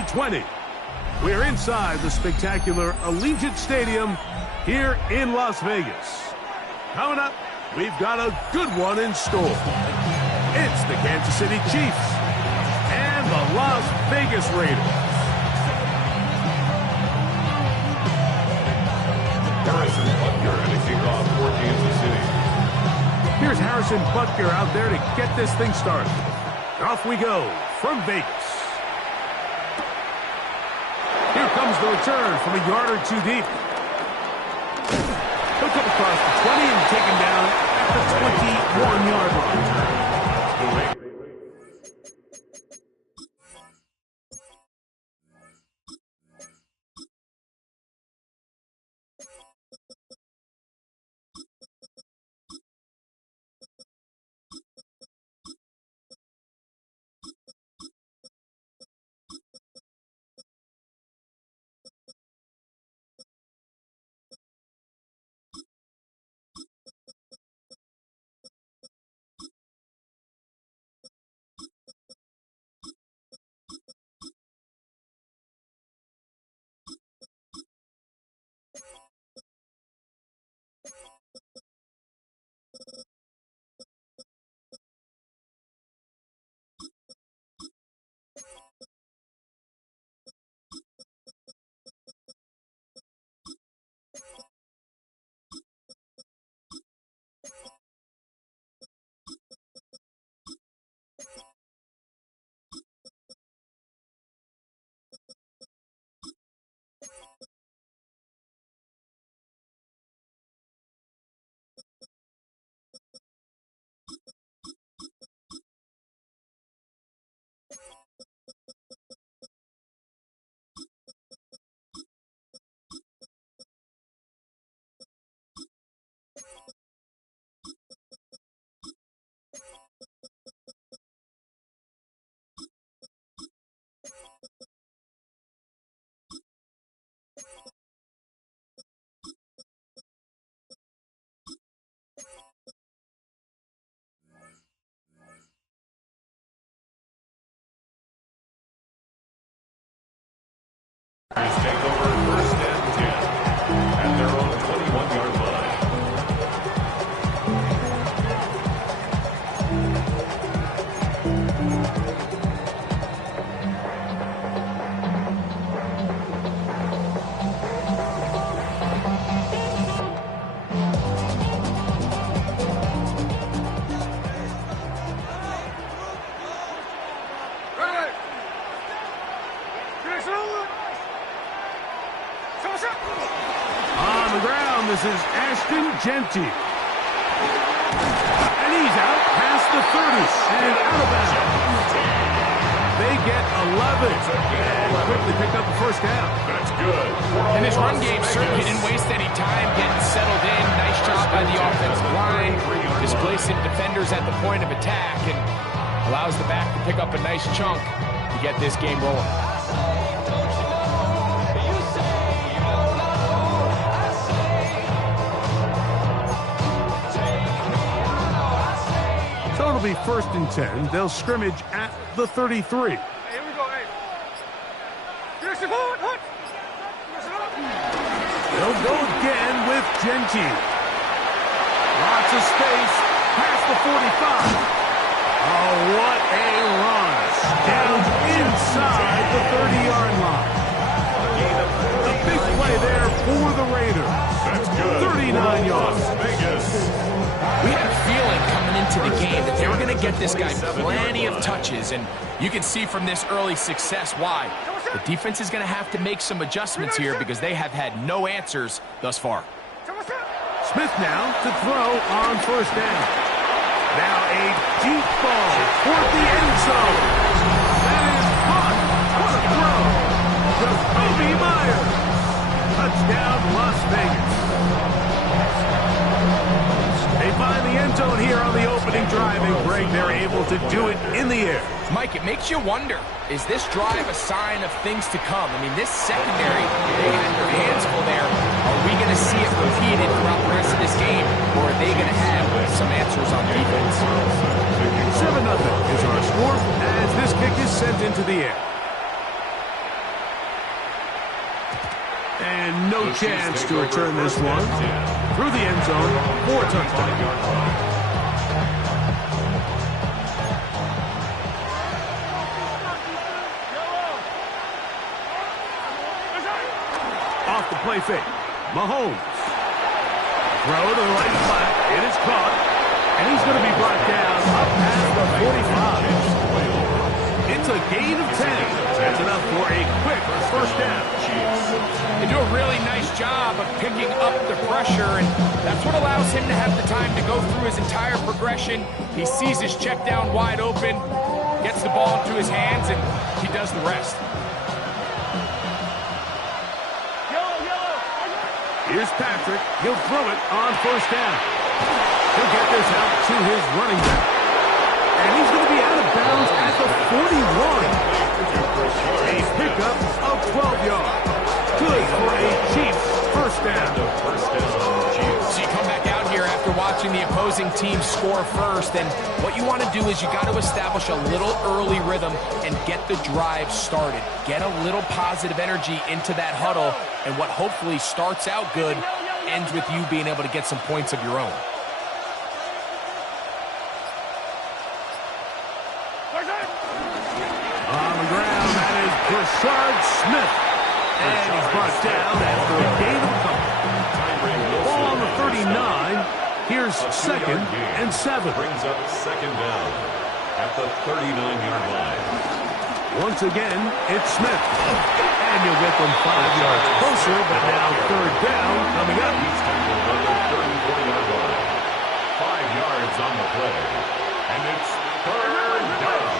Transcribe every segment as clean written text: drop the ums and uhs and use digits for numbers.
2020. We're inside the spectacular Allegiant Stadium here in Las Vegas. Coming up, we've got a good one in store. It's the Kansas City Chiefs and the Las Vegas Raiders. Harrison Butker to kick off for Kansas City. Here's Harrison Butker out there to get this thing started. Off we go from Vegas. Here comes the return from a yard or two deep. He'll come across the 20 and take him down at the 21-yard line. Take over first and 10 at their own 21-yard line. This is Genty. And he's out past the 30 and out of bounds. They get 11 and quickly pick up the first down. That's good. And this run game certainly didn't waste any time getting settled in. Nice job by the offensive line, displacing defenders at the point of attack, and allows the back to pick up a nice chunk to get this game rolling. So it'll be 1st and 10. They'll scrimmage at the 33. Hey, here we go, hey. They'll go again with Genty. Lots of space past the 45. Oh, what a run. Down inside the 30-yard line. A big play there for the Raiders. That's good. 39 yards. Vegas. We had a feeling coming into the game that they were going to get this guy plenty of touches, and you can see from this early success why. The defense is going to have to make some adjustments here because they have had no answers thus far. Smith now to throw on 1st down. Now a deep ball toward the end zone. That is caught. What a throw. Jacoby Myers. Touchdown, Las Vegas. They find the end zone here on the opening drive, and Greg, they're able to do it in the air. Mike, it makes you wonder, is this drive a sign of things to come? I mean, this secondary, they had their hands full there. Are we going to see it repeated throughout the rest of this game, or are they going to have some answers on defense? 7-0 is our score as this kick is sent into the air. And no chance to return this one. Through the end zone for a touchdown. Off the play fake. Mahomes. Throw to the right flat. It is caught. And he's going to be brought down up past the 45. It's a gain of 10. That's enough for a quick first down. They do a really nice job of picking up the pressure, and that's what allows him to have the time to go through his entire progression. He sees his check down wide open, gets the ball into his hands, and he does the rest. Here's Patrick. He'll throw it on first down. He'll get this out to his running back. And he's going to be out of bounds at the 41. A pickup of 12 yards. Good for a Chiefs first down. So you come back out here after watching the opposing team score first, and what you want to do is you got to establish a little early rhythm and get the drive started. Get a little positive energy into that huddle, and what hopefully starts out good ends with you being able to get some points of your own. On the ground, that is Brashard Smith. And he's brought down after a gain of a couple. Ball on the 39. Here's second and 7. Brings up second down at the 39-yard line. Once again, it's Smith. And you'll get them 5 yards closer, but now third down coming up. He's tackled on the 34-yard line. 5 yards on the play. And it's third down.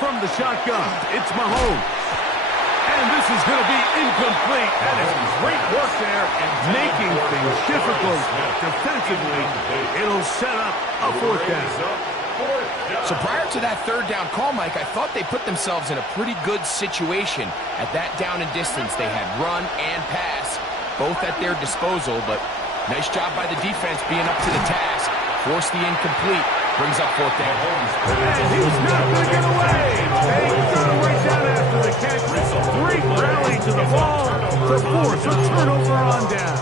From the shotgun, it's Mahomes. And this is going to be incomplete. That is great work there, making things difficult defensively. It'll set up a fourth down. So prior to that third down call, Mike, I thought they put themselves in a pretty good situation at that down and distance. They had run and pass, both at their disposal, but nice job by the defense being up to the task. Force the incomplete. Brings up fourth down. And he's not going to get away. They got him right down after the catch. Great rally to the ball to force a turnover on down.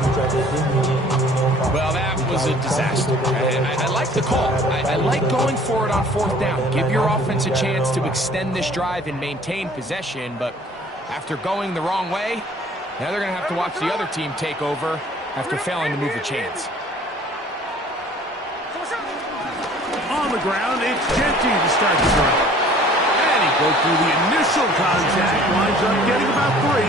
Well, that was a disaster. I like the call. I like going for it on fourth down. Give your offense a chance to extend this drive and maintain possession, but after going the wrong way, now they're going to have to watch the other team take over after failing to move the chains. On the ground, it's Genty to start the drive. And he goes through the initial contact, winds up getting about 3.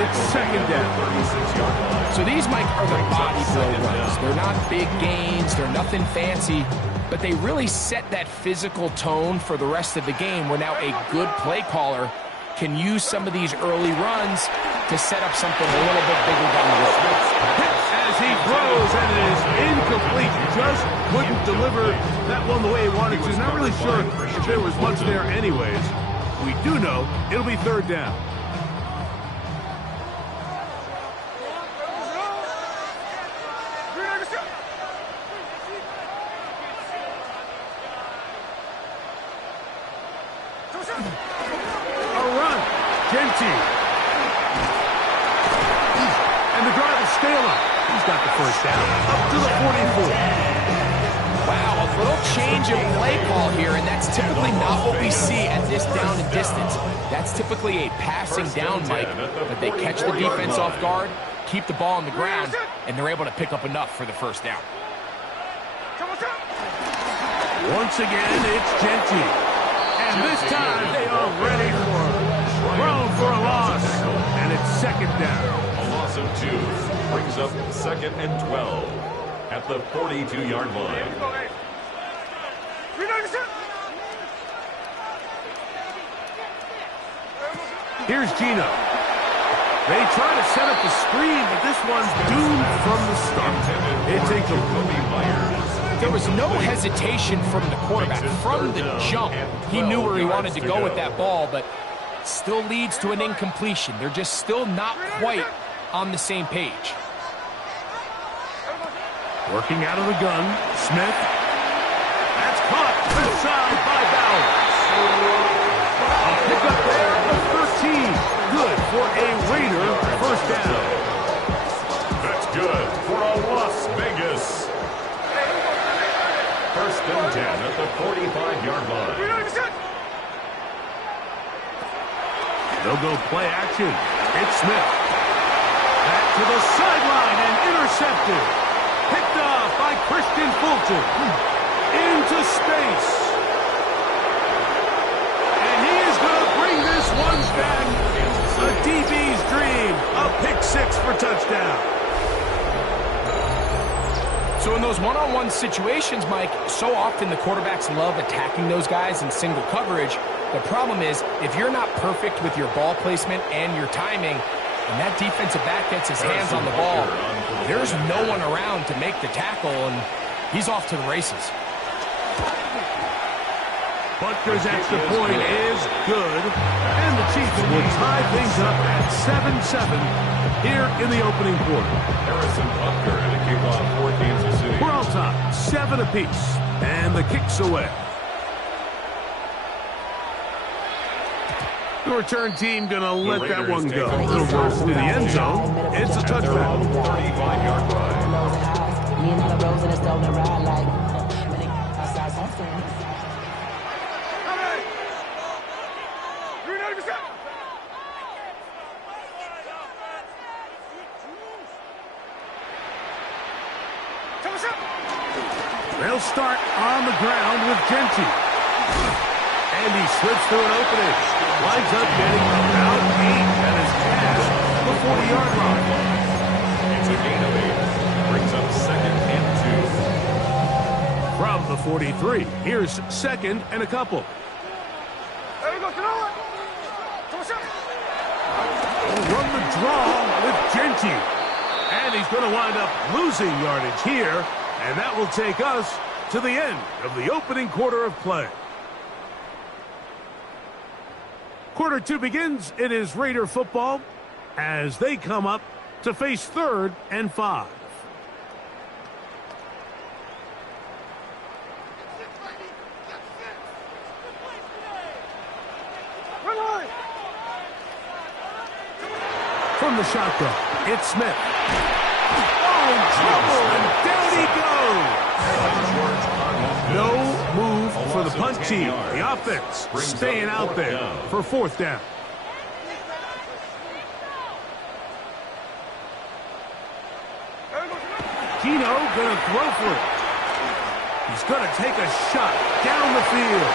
It's second down. So these, Mike, are the body blow runs. They're not big gains, they're nothing fancy, but they really set that physical tone for the rest of the game where now a good play caller can use some of these early runs to set up something a little bit bigger down the road. As he throws, and it is incomplete. Just couldn't deliver that one the way he wanted to. Not really sure if there was much there anyways. We do know it'll be third down. A run. Genty. And the drive will stay alive. He's got the first down. Up to the 44. Wow, a little change of play call here, and that's typically not what we see at this down and distance. That's typically a passing down, Mike, but they catch the defense off guard, keep the ball on the ground, and they're able to pick up enough for the first down. Once again, it's Genty. And this time, they are ready for it. Thrown for a loss, and it's second down. A loss of 2 brings up second and 12 at the 42-yard line. Here's Gino. They try to set up the screen, but this one's doomed from the start. It's incomplete. There was no hesitation from the quarterback. From the jump, he knew where he wanted to go with that ball, but still leads to an incompletion. They're just still not quite on the same page. Working out of the gun, Smith. That's caught inside by Bowers. A pickup there of 13. Good They'll go play action. It's Smith. Back to the sideline and intercepted. Picked off by Christian Fulton. Into space. And he is going to bring this one back. A DB's dream. A pick six for touchdown. So in those one-on-one situations, Mike, so often the quarterbacks love attacking those guys in single coverage. The problem is, if you're not perfect with your ball placement and your timing, and that defensive back gets his hands on the ball, there's no one around to make the tackle, and he's off to the races. Butker's extra point is good, and the Chiefs will tie things up at 7-7 here in the opening quarter. Harrison Butker and a kickoff for Kansas City. We're all tied, 7 apiece, and the kick's away. The return team going to let that one go. It'll roll through the end zone. It's a touchback. 35-yard line. They'll start on the ground with Genty. And he slips through an opening. Lines up getting about 8 at his pass the 40-yard line. It's a gain of 8. Brings up 2nd and 2. From the 43, here's 2nd and a couple. He'll run the draw with Genty. And he's going to wind up losing yardage here. And that will take us to the end of the opening quarter of play. Quarter 2 begins. It is Raider football as they come up to face 3rd and 5. From the shotgun, it's Smith. Oh, trouble, and down he goes. No move for the punt team. The offense staying out there for 4th down. Keno going to throw for it. He's going to take a shot down the field.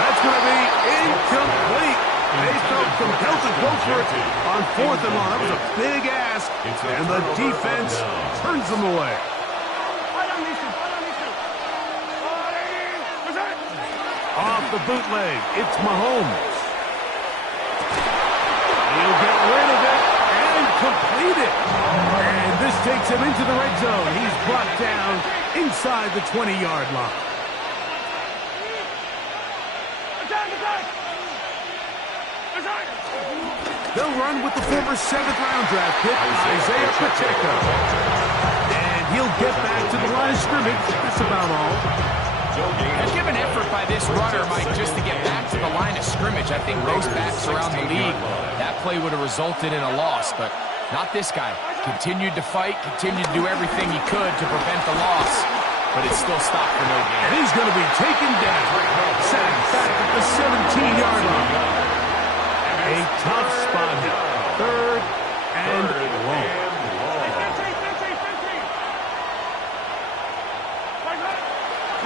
That's going to be incomplete. They felt compelled to go for it on 4th and long. That was a big ask, and the defense turns them away. Off the bootleg, it's Mahomes. He'll get rid of it and complete it. And this takes him into the red zone. He's brought down inside the 20-yard line. They'll run with the former 7th-round draft pick, Isaiah Pacheco. And he'll get back to the line of scrimmage. That's about all. And give an effort by this runner, Mike, just to get back to the line of scrimmage. I think most backs around the league, that play would have resulted in a loss, but not this guy. Continued to fight, continued to do everything he could to prevent the loss, but it still stopped for no gain. And he's going to be taken down. Sacked back at the 17-yard line. A tough spot here. 3rd and long.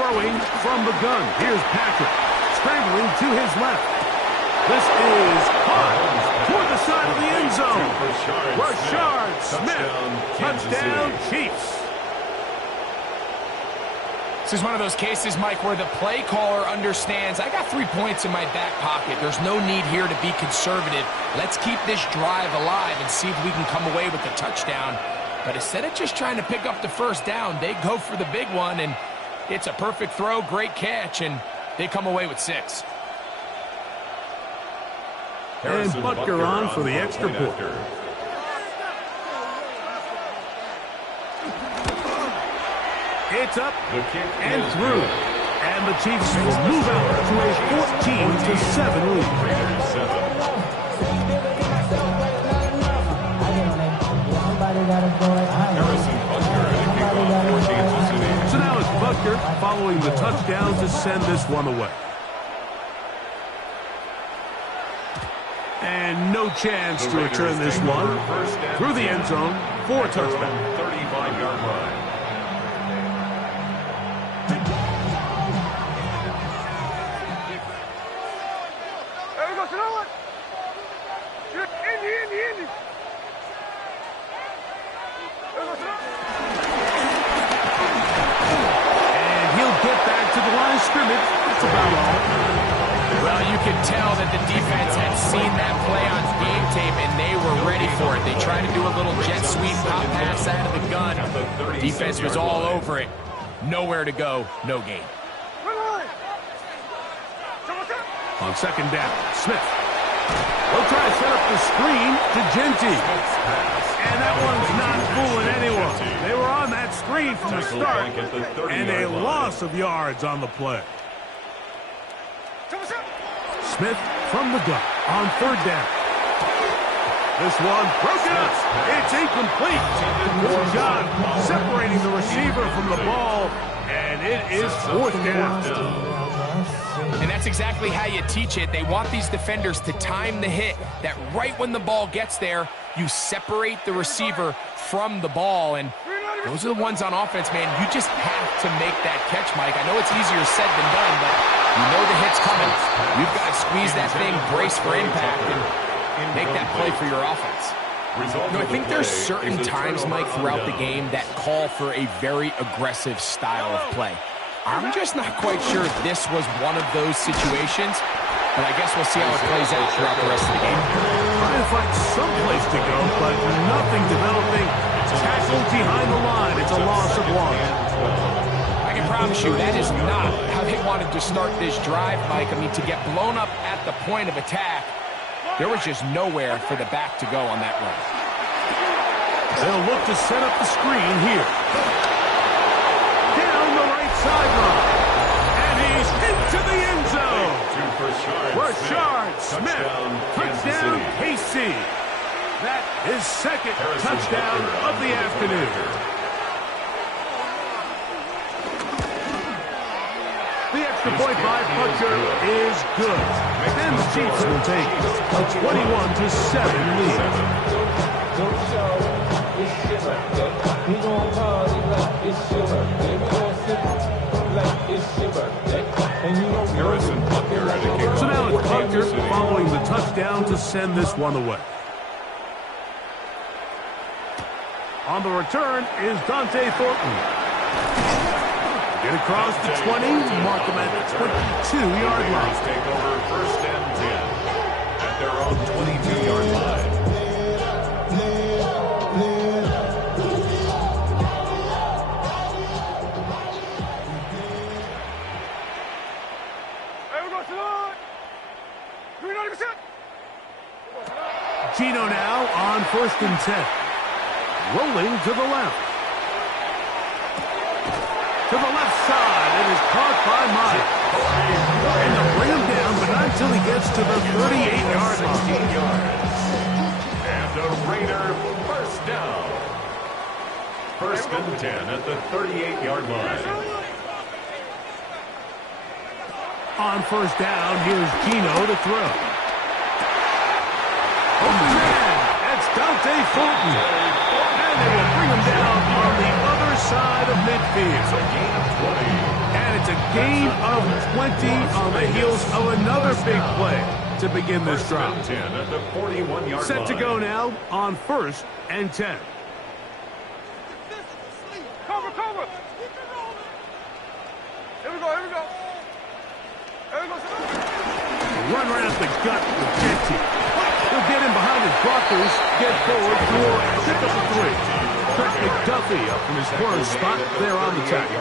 Throwing from the gun. Here's Patrick. Scrambling to his left. This is caught toward the side of the end zone. Rashard Smith. Touchdown, Chiefs. This is one of those cases, Mike, where the play caller understands, I got 3 points in my back pocket. There's no need here to be conservative. Let's keep this drive alive and see if we can come away with the touchdown. But instead of just trying to pick up the 1st down, they go for the big one, and it's a perfect throw, great catch, and they come away with 6. And Butker on for the extra point. It's up and through. And the Chiefs will move out to a 14-7 lead. So now it's Butker following the touchdown to send this one away. And no chance to return this one through the end zone for a touchdown. 35-yard line. And he'll get back to the line of scrimmage. That's about all. Well, you could tell that the defense had seen that play on game tape, and they were ready for it. They tried to do a little jet sweep pop pass out of the gun. Defense was all over it. Nowhere to go, no gain. On second down, Smith. They'll try to set up the screen to Genty. And that one's not fooling anyone. They were on that screen from the start, and a loss of yards on the play. Smith from the gun on third down. This one broken up. It's incomplete. Good job separating the receiver from the ball, and it is fourth down. And that's exactly how you teach it. They want these defenders to time the hit, that right when the ball gets there, you separate the receiver from the ball. And those are the ones on offense, man. You just have to make that catch, Mike. I know it's easier said than done, but you know the hit's coming. You've got to squeeze that thing, brace for impact, and make that play for your offense. You know, I think there's certain times, Mike, throughout the game that call for a very aggressive style of play. I'm just not quite sure if this was one of those situations, but I guess we'll see how it plays out throughout the rest of the game. Trying to find someplace to go, but nothing developing. Tackled behind the line. It's a loss of one. I can promise you that is not how they wanted to start this drive, Mike. I mean, to get blown up at the point of attack, there was just nowhere for the back to go on that run. They'll look to set up the screen here. Down the right sideline. And he's into the end zone. Rashard Smith. Touchdown, KC. That is second touchdown of the afternoon. The extra point by Butcher is good. And the Chiefs will take a 21-7 lead. So now it's Butcher following the touchdown to send this one away. On the return is Dante Thornton. Get across the 20, mark them at the 22-yard line. Take over first and 10 at their own 22-yard line. Gino now on first and 10. Rolling to the left. To the left side. It is caught by Mike. And they'll bring him down, but not until he gets to the 38-yard line. And the Raider first down. First and 10 at the 38-yard line. On first down, here's Gino to throw. Oh, man, that's Dante Thornton. And they will bring him down on the other side of midfield. And it's a gain of 20 on the heels of another big play to begin this drive. Set to go now on first and 10. Cover, cover. Here we go, here we go. Here we go. Run right up the gut with Genty. He'll get in behind his blockers, get forward for pick up the 3. Craig McDuffie up from his corner spot there on the tackle.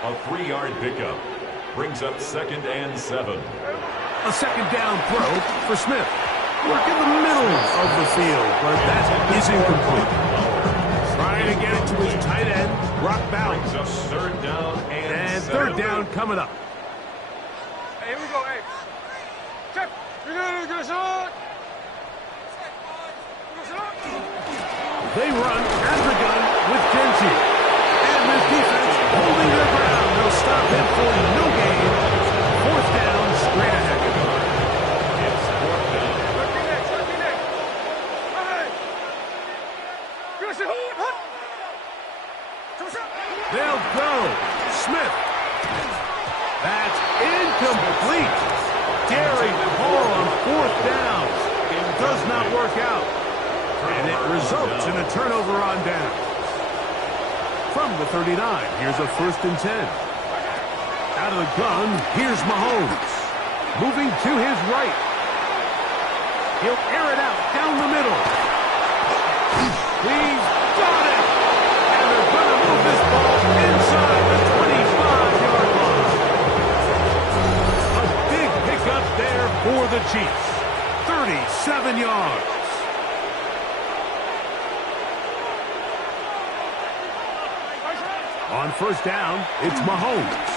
A 3-yard pickup brings up second and 7. A second down throw for Smith. Work in the middle of the field, but that is incomplete. Trying to get it to his tight end, Brock Bowers. Third down and third down coming up. Hey, here we go, hey. Check. You're gonna get a shot. They run at the gun with Genty. And this defense holding their ground. They'll stop him for no gain. Fourth down, straight ahead. It's fourth down. And it results in a turnover on down. From the 39, here's a 1st and 10. Out of the gun, here's Mahomes. Moving to his right. He'll air it out down the middle. He's got it! And they're going to move this ball inside the 25-yard line. A big pickup there for the Chiefs. 37 yards. On 1st down, it's Mahomes.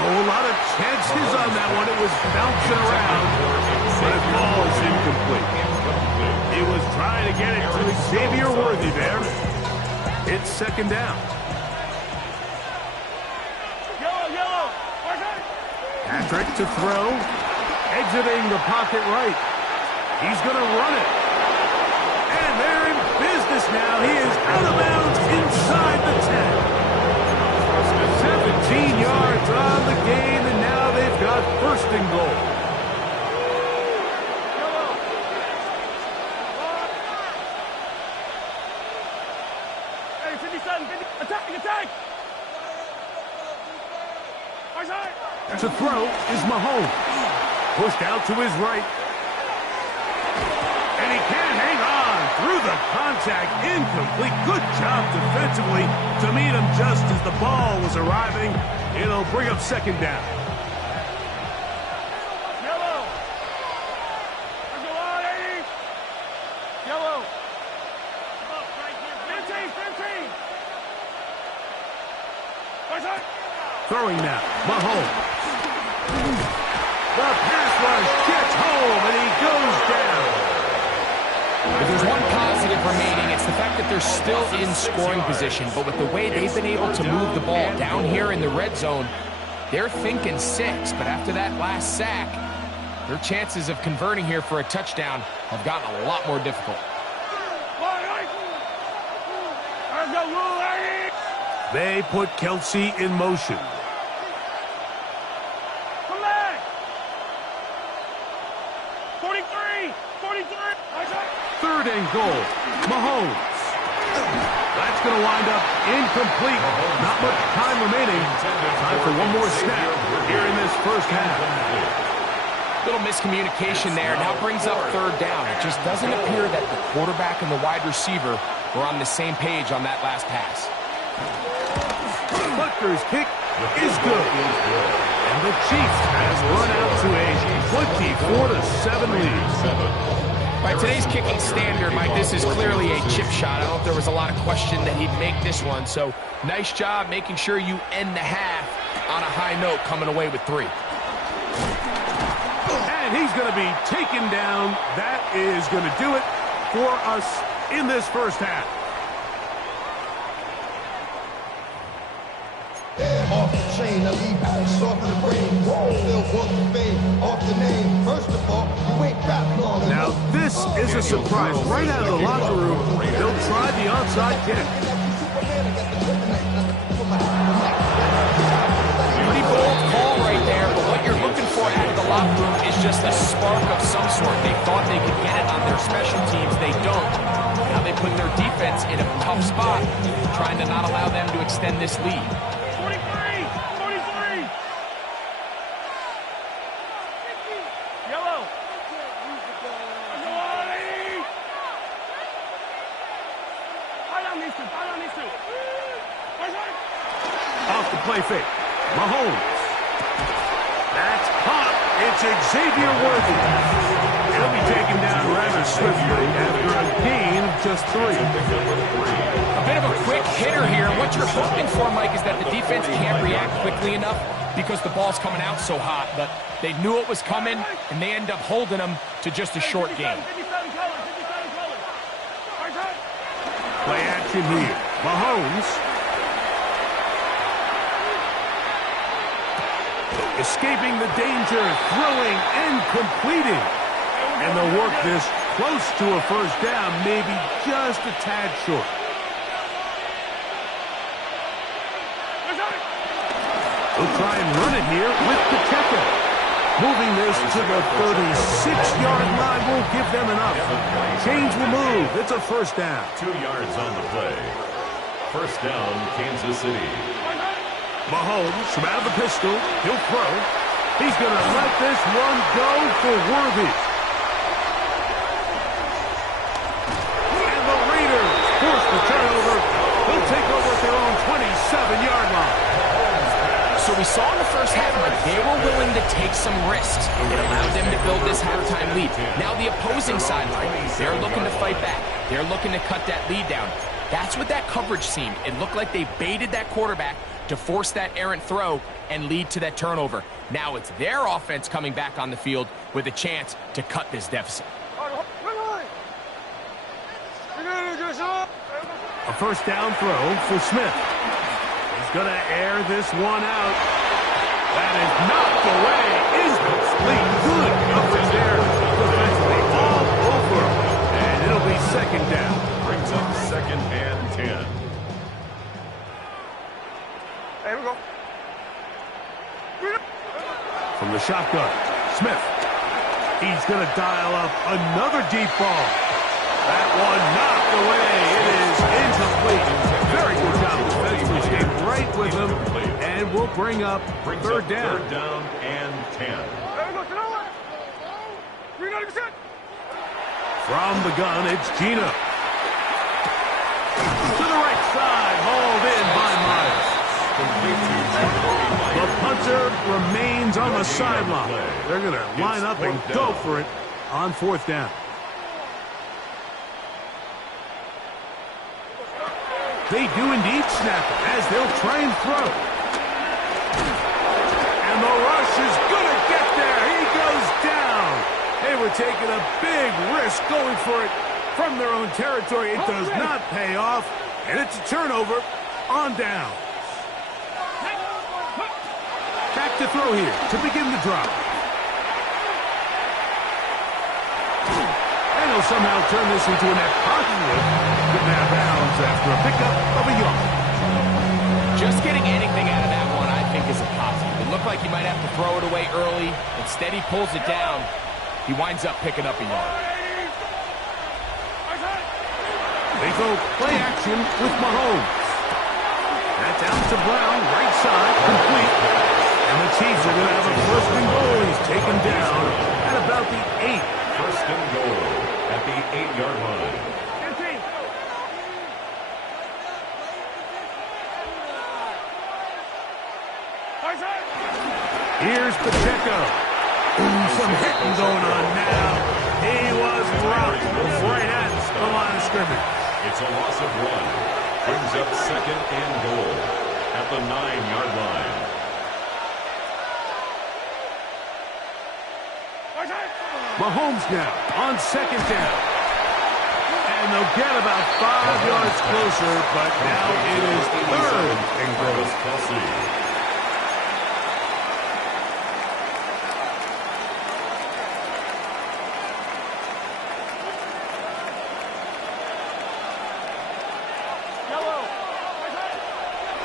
Oh, a lot of chances on that one. It was bouncing around, but it falls incomplete. He was trying to get it to Xavier Worthy there. It's 2nd down. Patrick to throw. Exiting the pocket right. He's going to run it. And they're in business now. He is out of bounds inside the 10. 17 yards on the game, and now they've got 1st and goal. Hey, 57, 50, attack! To throw is Mahomes. Pushed out to his right. And he can't hang on through the contact. Incomplete. Good job defensively to meet him just as the ball was arriving. It'll bring up 2nd down. Yellow. Let's go on, 80. Yellow. 15. Throwing now. Mahomes. The pass rush gets home, and he goes down. If there's one positive remaining, it's the fact that they're still in scoring position. But with the way they've been able to move the ball down here in the red zone, they're thinking 6. But after that last sack, their chances of converting here for a touchdown have gotten a lot more difficult. They put Kelsey in motion. Come back! 43! 3rd and goal. Mahomes. That's going to wind up incomplete. Not much time remaining. Time for one more snap here in this 1st half. Little miscommunication there. Now brings up 3rd down. It just doesn't appear that the quarterback and the wide receiver were on the same page on that last pass. Butker's kick is good. And the Chiefs has run out to a 24-7 lead. By today's kicking standard, Mike, this is clearly a chip shot. I don't know if there was a lot of question that he'd make this one. So nice job making sure you end the half on a high note, coming away with 3. And he's going to be taken down. That is going to do it for us in this 1st half. Off the chain, I leave ice off the brain. Still want the fame off the name. First of all, you ain't rap long Now, this is a surprise. Right out of the locker room, they'll try the onside kick. Pretty bold call right there, but what you're looking for out of the locker room is just a spark of some sort. They thought they could get it on their special teams. They don't. Now they put their defense in a tough spot, trying to not allow them to extend this lead. 43! Yellow! Off the play fake. Mahomes. That's caught. It's Xavier Worthy. He'll be taken down rather swiftly after a gain of just 3. A bit of a quick hitter here. What you're hoping for, Mike, is that the defense can't react quickly enough because the ball's coming out so hot. But they knew it was coming, and they end up holding them to just a short game. Play action here. Mahomes. Escaping the danger, throwing and completing. And they'll work this close to a 1st down, maybe just a tad short. They'll try and run it here with Pacheco. Moving this to the 36-yard line will give them enough. Chains will move. It's a first down. 2 yards on the play. First down, Kansas City. Mahomes from out of the pistol. He'll throw. He's going to let this one go for Worthy. And the Raiders force the turnover. They'll take over at their own 27-yard line. So we saw in the first half like they were willing to take some risks. It allowed them to build this halftime lead. Now the opposing sideline, they're looking to fight back. They're looking to cut that lead down. That's what that coverage seemed. It looked like they baited that quarterback to force that errant throw and lead to that turnover. Now it's their offense coming back on the field with a chance to cut this deficit. A first down throw for Smith. He's going to air this one out. That is knocked away. Is complete. Good coverage there. Defensively all over. And it'll be second down. Brings up second and 10. Here we go. From the shotgun, Smith. He's going to dial up another deep ball. That one knocked away. It is incomplete. Very good job. Defense stayed right with him, and we'll bring up third down. Third down and 10. From the gun, it's Gino. To the right side, hauled in by Myers. The punter remains on the sideline. They're going to line up and go for it on fourth down. They do indeed snap it as they'll try and throw. And the rush is going to get there. He goes down. They were taking a big risk going for it from their own territory. It does not pay off, and it's a turnover on down. Back to throw here to begin the drive. And he'll somehow turn this into a net positive. Getting out of bounds after a pickup of a yard. Just getting anything out of that one, I think, is a positive. It looked like he might have to throw it away early. Instead, he pulls it down. He winds up picking up a yard. They go play action with Mahomes. That's out to Brown, right side, complete. And the Chiefs are going to have a first and goal. He's taken down at about the 8. First and goal at the 8-yard line. Here's Pacheco. Some hitting going on now. He was rocked right at the line of scrimmage. It's a loss of 1. Brings up second and goal at the 9-yard line. Mahomes now on second down. And they'll get about 5 yards closer, but now it is third and goal.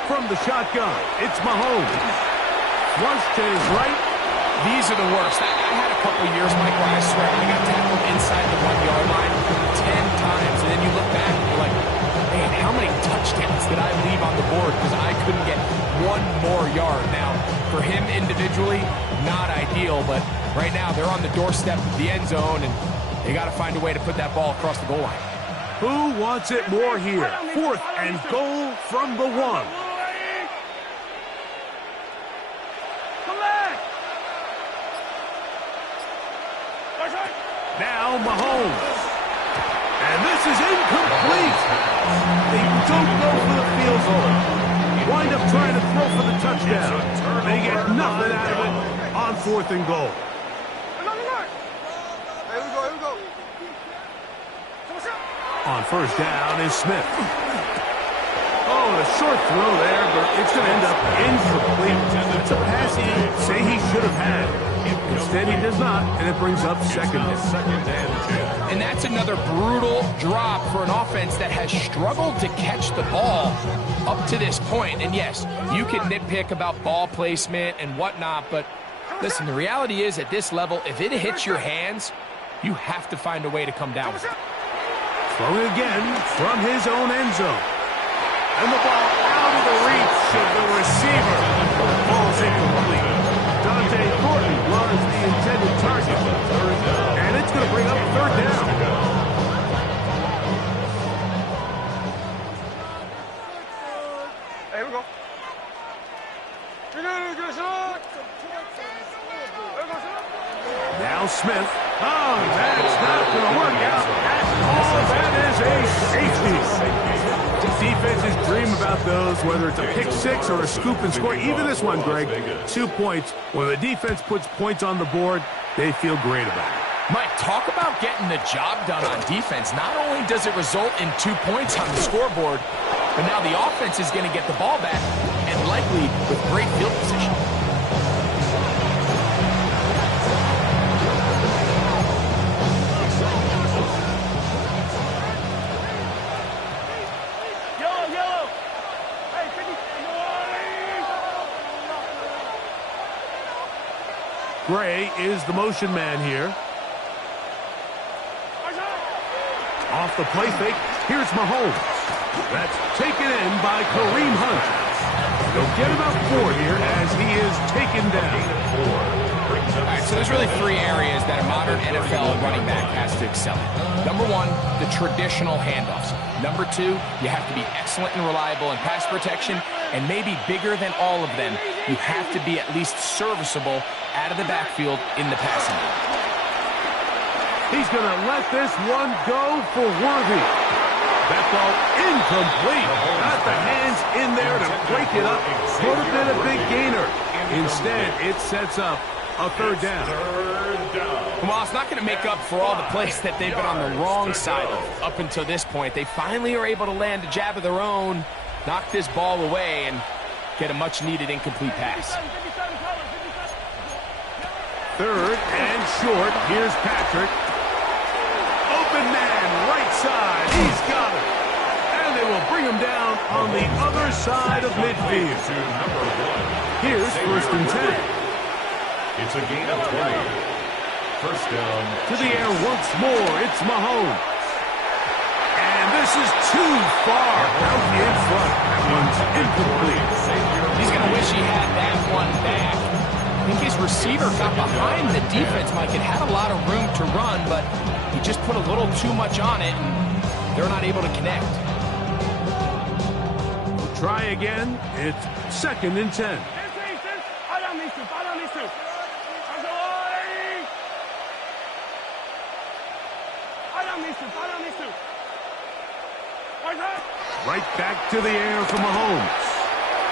From the shotgun, it's Mahomes. Flush to his right. These are the worst. I had a couple years, Mike, where I swear I got tackled inside the 1-yard line 10 times. And then you look back and you're like, man, how many touchdowns did I leave on the board because I couldn't get one more yard? Now, for him individually, not ideal. But right now, they're on the doorstep of the end zone, and they got to find a way to put that ball across the goal line. Who wants it more here? Fourth and goal from the 1. Now Mahomes. And this is incomplete. They don't go for the field goal. Wind up trying to throw for the touchdown. They get nothing out of it on fourth and goal. Here we go. On first down is Smith. Oh, a short throw there, but it's going to end up incomplete. It's a pass he'd say he should have had. Instead, he does not, and it brings up second and 10. And that's another brutal drop for an offense that has struggled to catch the ball up to this point. And yes, you can nitpick about ball placement and whatnot, but Listen, the reality is at this level, if it hits your hands, you have to find a way to come down with it. Throwing again from his own end zone. And the ball out of the reach of the receiver. Ball's incomplete. Dante Thornton was the intended target. And it's going to bring up third down. Hey, here we go. Now Smith. Oh, that's not going to work out at all. That is a safety. Defenses dream about those, whether it's a pick six or a scoop and score. Even this one, Greg, 2 points. When the defense puts points on the board, they feel great about it. Mike, talk about getting the job done on defense. Not only does it result in 2 points on the scoreboard, but now the offense is going to get the ball back, and likely with great field position. Gray is the motion man here. Off the play fake, here's Mahomes. That's taken in by Kareem Hunt. They'll get about 4 here as he is taken down. All right, so there's really 3 areas that a modern NFL running back has to excel in. Number 1, the traditional handoffs. Number 2, you have to be excellent and reliable in pass protection, and maybe bigger than all of them, you have to be at least serviceable out of the backfield in the passing game. He's going to let this one go for Worthy. That ball incomplete. Got the hands in there to break it up. Could have been a big gainer. Instead, it sets up a third down. Well, it's not going to make up for all the plays that they've been on the wrong side of up until this point. They finally are able to land a jab of their own, knock this ball away, and get a much-needed incomplete pass. Third and short. Here's Patrick. Open man, right side. He's got it. And they will bring him down on the other side of midfield. Here's first and 10. It's a gain of 20. First down. To the air once more. It's Mahomes. And this is too far out in front. That one's incomplete. He's going to wish he had that one back. I think his receiver got behind the defense, Mike. It had a lot of room to run, but he just put a little too much on it, and they're not able to connect. We'll try again. It's second and 10. Right back to the air for Mahomes.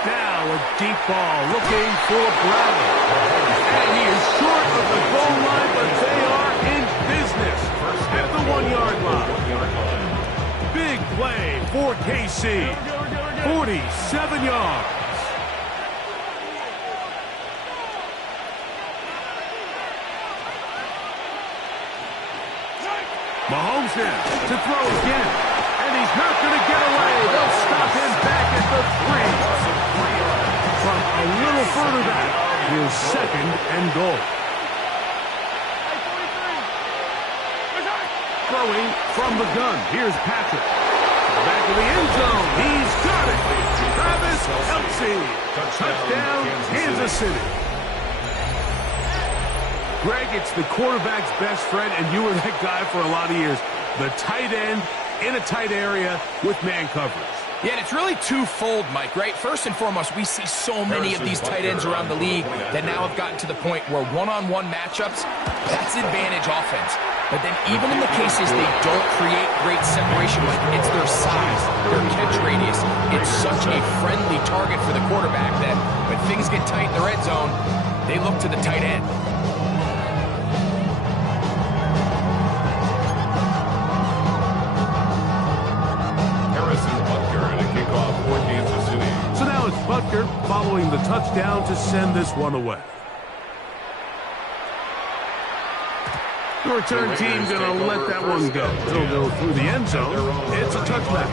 Now a deep ball looking for Brown. And he is short of the goal line, but they are in business at the 1-yard line. Big play for KC. 47 yards. Mahomes now to throw again. And he's not going to get away. They'll stop him back at the 3. From a little further back, here's second and goal. Throwing from the gun. Here's Patrick. Back to the end zone. He's got it. Travis Kelce. Touchdown, Kansas City. Greg, it's the quarterback's best friend, and you were that guy for a lot of years. The tight end in a tight area with man coverage. Yeah, and it's really twofold, Mike, right? First and foremost, we see so many of these tight ends around the league that now have gotten to the point where one-on-one matchups, that's advantage offense. But then even in the cases they don't create great separation, Mike, it's their size, their catch radius. It's such a friendly target for the quarterback that when things get tight in the red zone, they look to the tight end. So now it's Butker following the touchdown to send this one away. The return team going to let that one go. It'll go through the end zone. It's a touchback.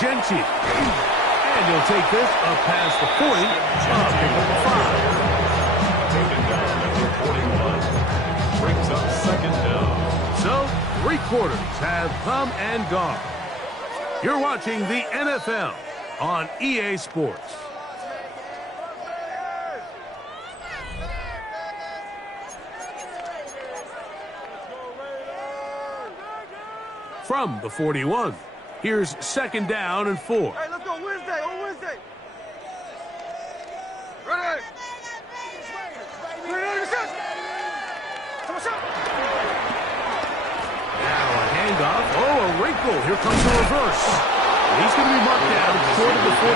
Gentry. And he'll take this up past the 40, up to the 5. Taken down at the 41. Brings up second down. So, 3 quarters have come and gone. You're watching the NFL on EA Sports. From the 41, here's second down and 4. Hey, let's go Wednesday, on Wednesday. Ready? Now a handoff. Oh, a wrinkle. Here comes the reverse. He's going to be marked down short of the 45.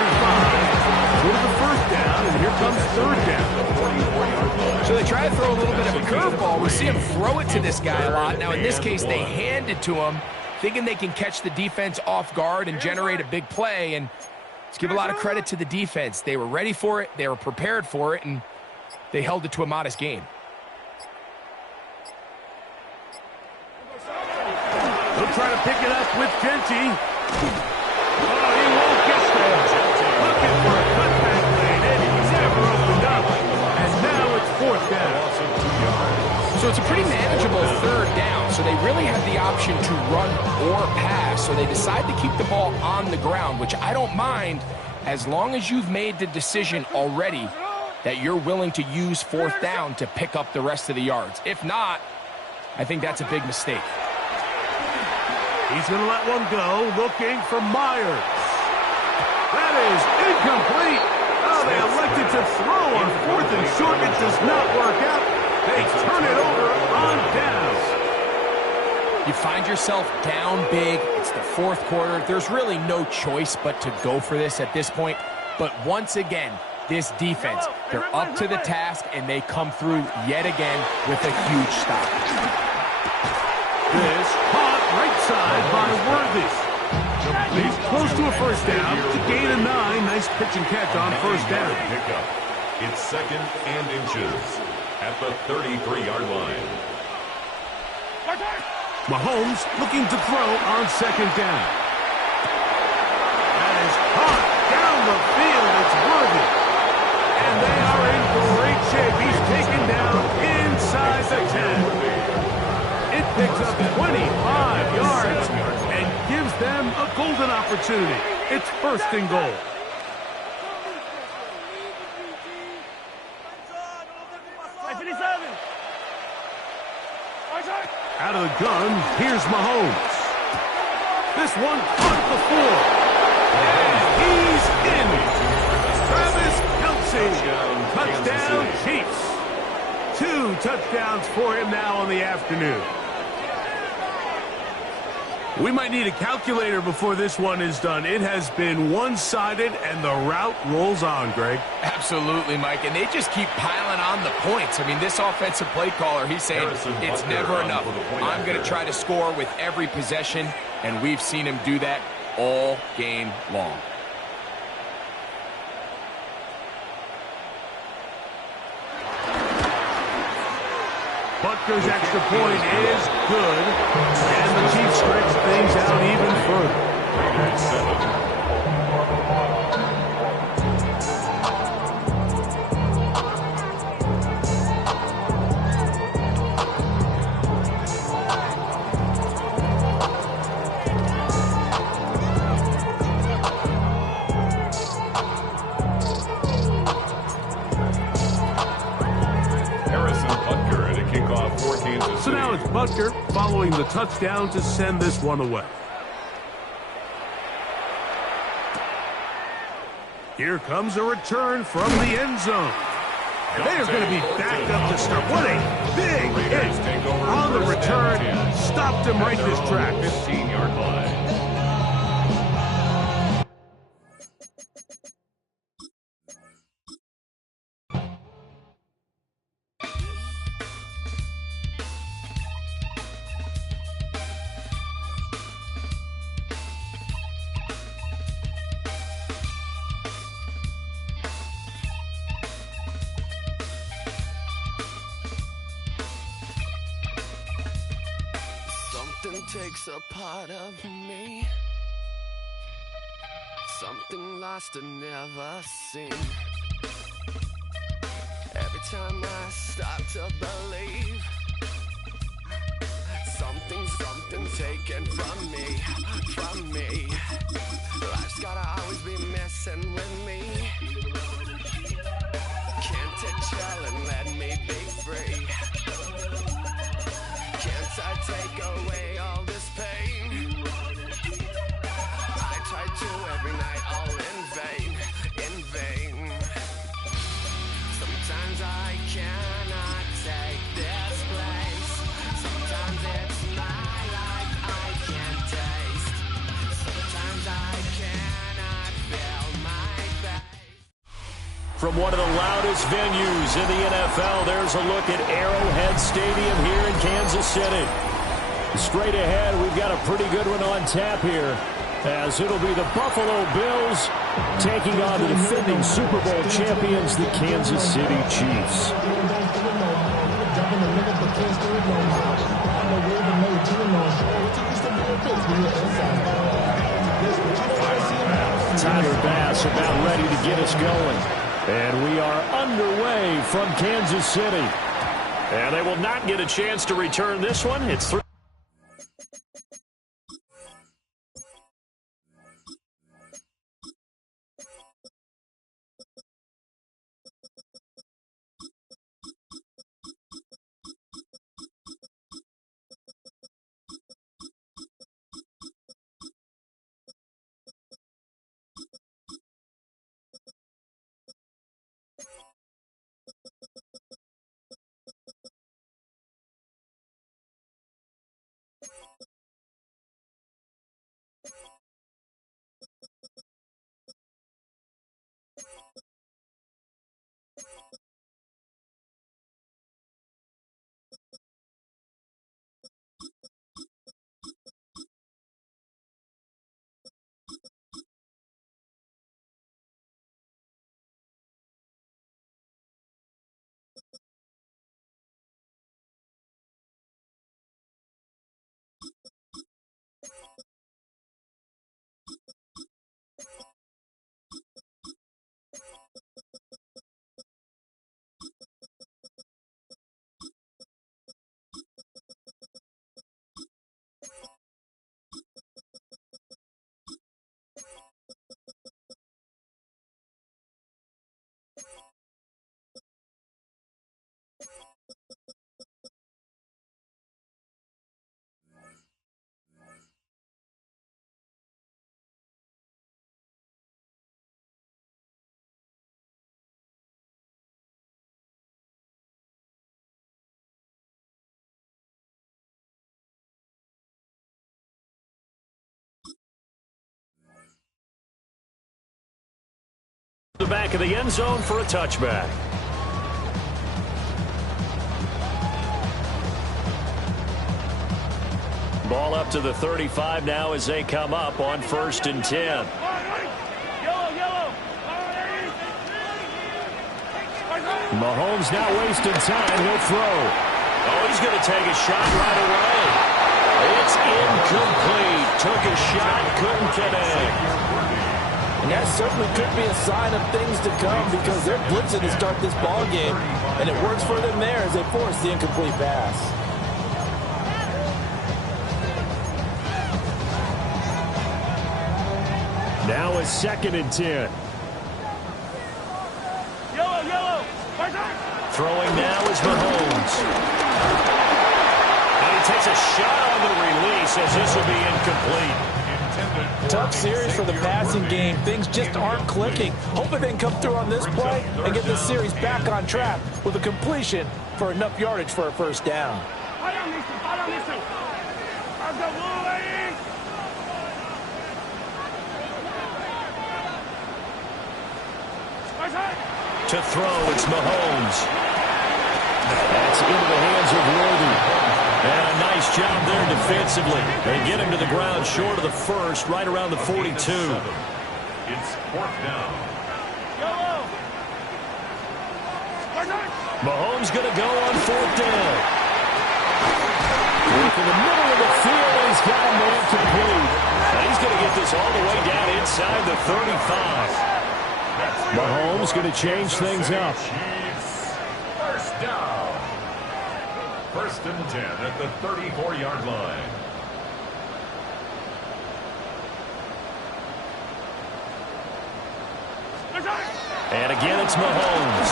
Short of the first down, and here comes third down. So they try to throw a little bit of a curveball. We see him throw it to this guy a lot. Now, in this case, they hand it to him, thinking they can catch the defense off guard and generate a big play. And let's give a lot of credit to the defense. They were ready for it, they were prepared for it, and they held it to a modest game. He'll try to pick it up with Gentry. Oh, he won't get there. Looking for a cutback lane, and he's never opened up. And now it's fourth down. So it's a pretty manageable third down, so they really have the option to run or pass. So they decide to keep the ball on the ground, which I don't mind as long as you've made the decision already that you're willing to use fourth down to pick up the rest of the yards. If not, I think that's a big mistake. He's going to let one go, looking for Myers. That is incomplete. Oh, they elected to throw on fourth and short. It does not work out. They turn it over on downs. You find yourself down big. It's the fourth quarter. There's really no choice but to go for this at this point. But once again, this defense, they're up to the task, and they come through yet again with a huge stop. This caught right side by Worthy. He's close to a first down to gain a 9. Nice pitch and catch on first down. Pickup. It's second and inches at the 33-yard line. Mahomes looking to throw on second down. That is caught down the field. It's Worthy. And they are in great shape. He's taken down inside the 10. It picks up 25 yards and gives them a golden opportunity. It's first and goal. Out of the gun, here's Mahomes. This one caught the 4. And he's in. Travis Kelce. Touchdown, Chiefs. 2 touchdowns for him now on the afternoon. We might need a calculator before this one is done. It has been one-sided, and the route rolls on, Greg. Absolutely, Mike, and they just keep piling on the points. I mean, this offensive play caller, he's saying it's never enough. I'm going to try to score with every possession, and we've seen him do that all game long. Butker's extra point is good, and the Chiefs stretch things out even further. So now it's Butker following the touchdown to send this one away. Here comes a return from the end zone. And they are going to be backed up to start. What a big hit on the return. Stopped him right in his tracks. 15-yard line. Something takes a part of me. Something lost and never seen. Every time I start to believe, something taken from me. Life's gotta always be messing with me. Can't it chill and let me be free? Can't I take away all this pain? I try to every night, all in vain. Sometimes I cannot take this place. Sometimes it's my life I can't taste. Sometimes I cannot feel my face. From one of the loudest venues in the NFL, there's a look at Arrowhead Stadium here in Kansas City. Straight ahead, we've got a pretty good one on tap here, as it'll be the Buffalo Bills taking on the defending Super Bowl champions, the Kansas City Chiefs. Tyler Bass about ready to get us going. And we are underway from Kansas City. And they will not get a chance to return this one. It's 3. The back of the end zone for a touchback. Ball up to the 35 now as they come up on 1st and 10. Mahomes not wasting time. He'll throw. Oh, he's going to take a shot right away. It's incomplete. Took a shot, couldn't connect. And that certainly could be a sign of things to come, because they're blitzing to start this ball game, and it works for them there as they force the incomplete pass. Now a 2nd and 10. Yellow. Throwing now is Mahomes. And he takes a shot on the release, as this will be incomplete. Tough series for the passing game. Things just aren't clicking. Hoping they can come through on this play and get this series back on track with a completion for enough yardage for a first down. To throw, it's Mahomes. That's into the hands of Worthy. And a nice job there defensively. They get him to the ground short of the first, right around the 42. It's 4th down. Mahomes going to go on 4th down. In the middle of the field, he's got a man complete. And he's going to get this all the way down inside the 35. Mahomes going to change things up. First down. First and 10 at the 34-yard line. And again, it's Mahomes.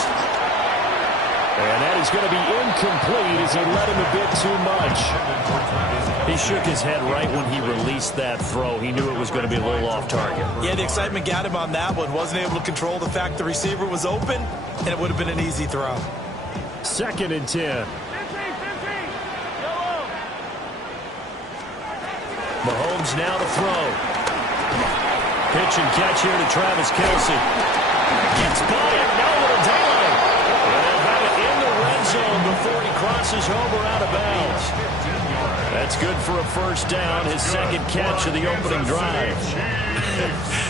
And that is going to be incomplete as he let him a bit too much. He shook his head right when he released that throw. He knew it was going to be a little off target. Yeah, the excitement got him on that one. Wasn't able to control the fact the receiver was open, and it would have been an easy throw. Second and 10. Mahomes now to throw. Pitch and catch here to Travis Kelce. Gets by it, no little delay. And they'll have it in the red zone before he crosses over out of bounds. That's good for a first down, his second catch of the opening drive.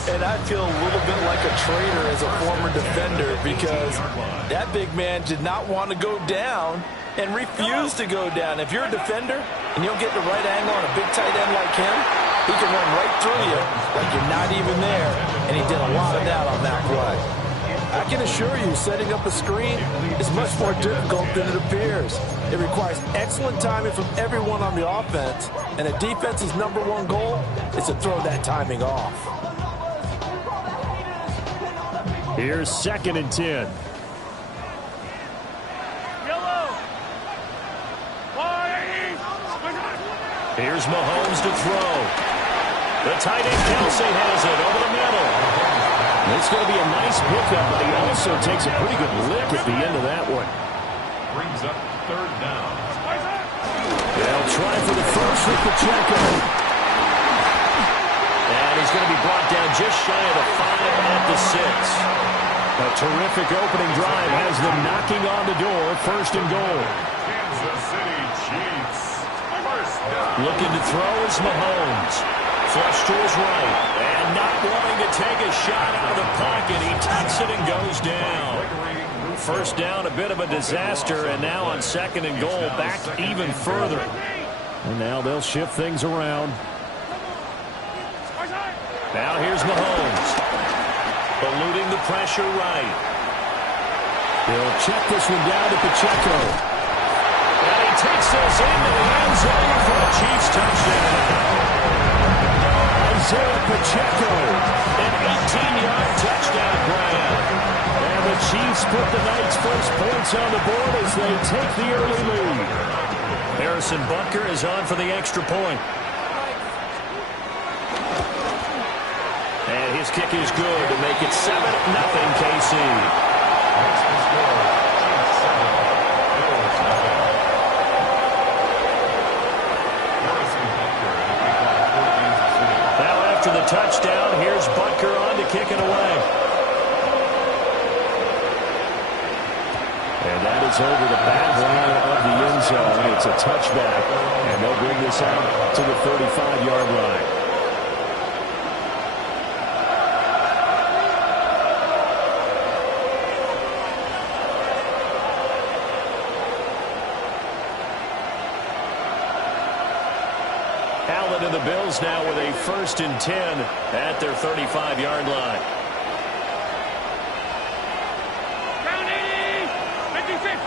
And I feel a little bit like a traitor as a former defender because that big man did not want to go down and refused to go down. If you're a defender and you don't get the right angle on a big tight end like him, he can run right through you like you're not even there, and he did a lot of that on that play. I can assure you, setting up a screen is much more difficult than it appears. It requires excellent timing from everyone on the offense, and a defense's #1 goal is to throw that timing off. Here's second and 10. Here's Mahomes to throw. The tight end Kelce has it over the middle. It's going to be a nice pickup, but he also takes a pretty good lick at the end of that one. Brings up third down. They'll try for the first with Pacheco. And he's going to be brought down just shy of the 5 at the 6. A terrific opening drive has them knocking on the door, first and goal. Kansas City Chiefs. First down. Looking to throw is Mahomes. Flush to his right. And not wanting to take a shot out of the pocket. He tucks it and goes down. First down, a bit of a disaster. And now on second and goal, back even further. And now they'll shift things around. Now here's Mahomes. Eluding the pressure right. He'll check this one down to Pacheco. And he takes this into the end zone for a Chiefs touchdown. Isaiah Pacheco, an 18-yard touchdown grab. And the Chiefs put the night's first points on the board as they take the early lead. Harrison Butker is on for the extra point. And his kick is good to make it 7-0 KC. After the touchdown, here's Butker on to kick it away. And that is over the back line of the end zone. It's a touchback, and they'll bring this out to the 35-yard line. Allen and the Bills now with a first and 10 at their 35-yard line. Down 80! 56!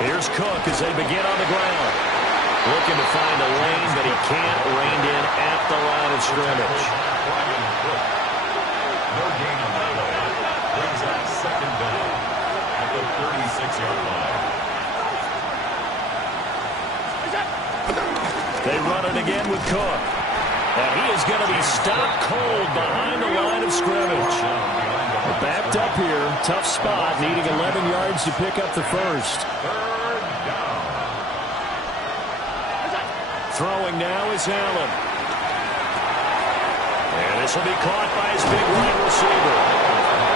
Here's Cook as they begin on the ground. Looking to find a lane, but he can't rein in at the line of scrimmage. No gain on that play. Brings up second down at the 36-yard line. They run it again with Cook. And he is going to be stopped cold behind the line of scrimmage. Backed up here. Tough spot. Needing 11 yards to pick up the first. Third down. Throwing now is Allen. And this will be caught by his big wide receiver.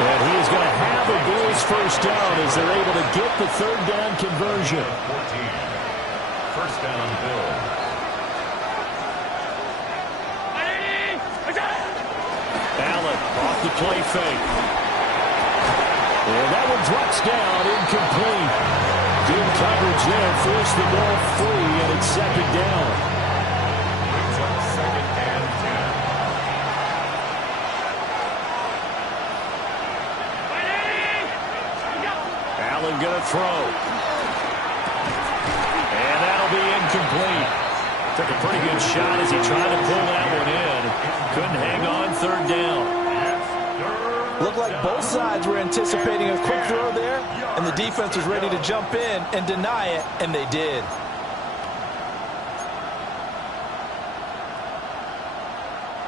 And he is going to have a Bills first down as they're able to get the third down conversion. 14. First down, Bills. Allen off the play fake. And that one drops down, incomplete. Good coverage there, forced the ball free, and it's second down. Allen going to throw. And that'll be incomplete. Took a pretty good shot as he tried to pull that one in. Couldn't hang on third down. Looked like both sides were anticipating a quick throw there, and the defense was ready to jump in and deny it, and they did.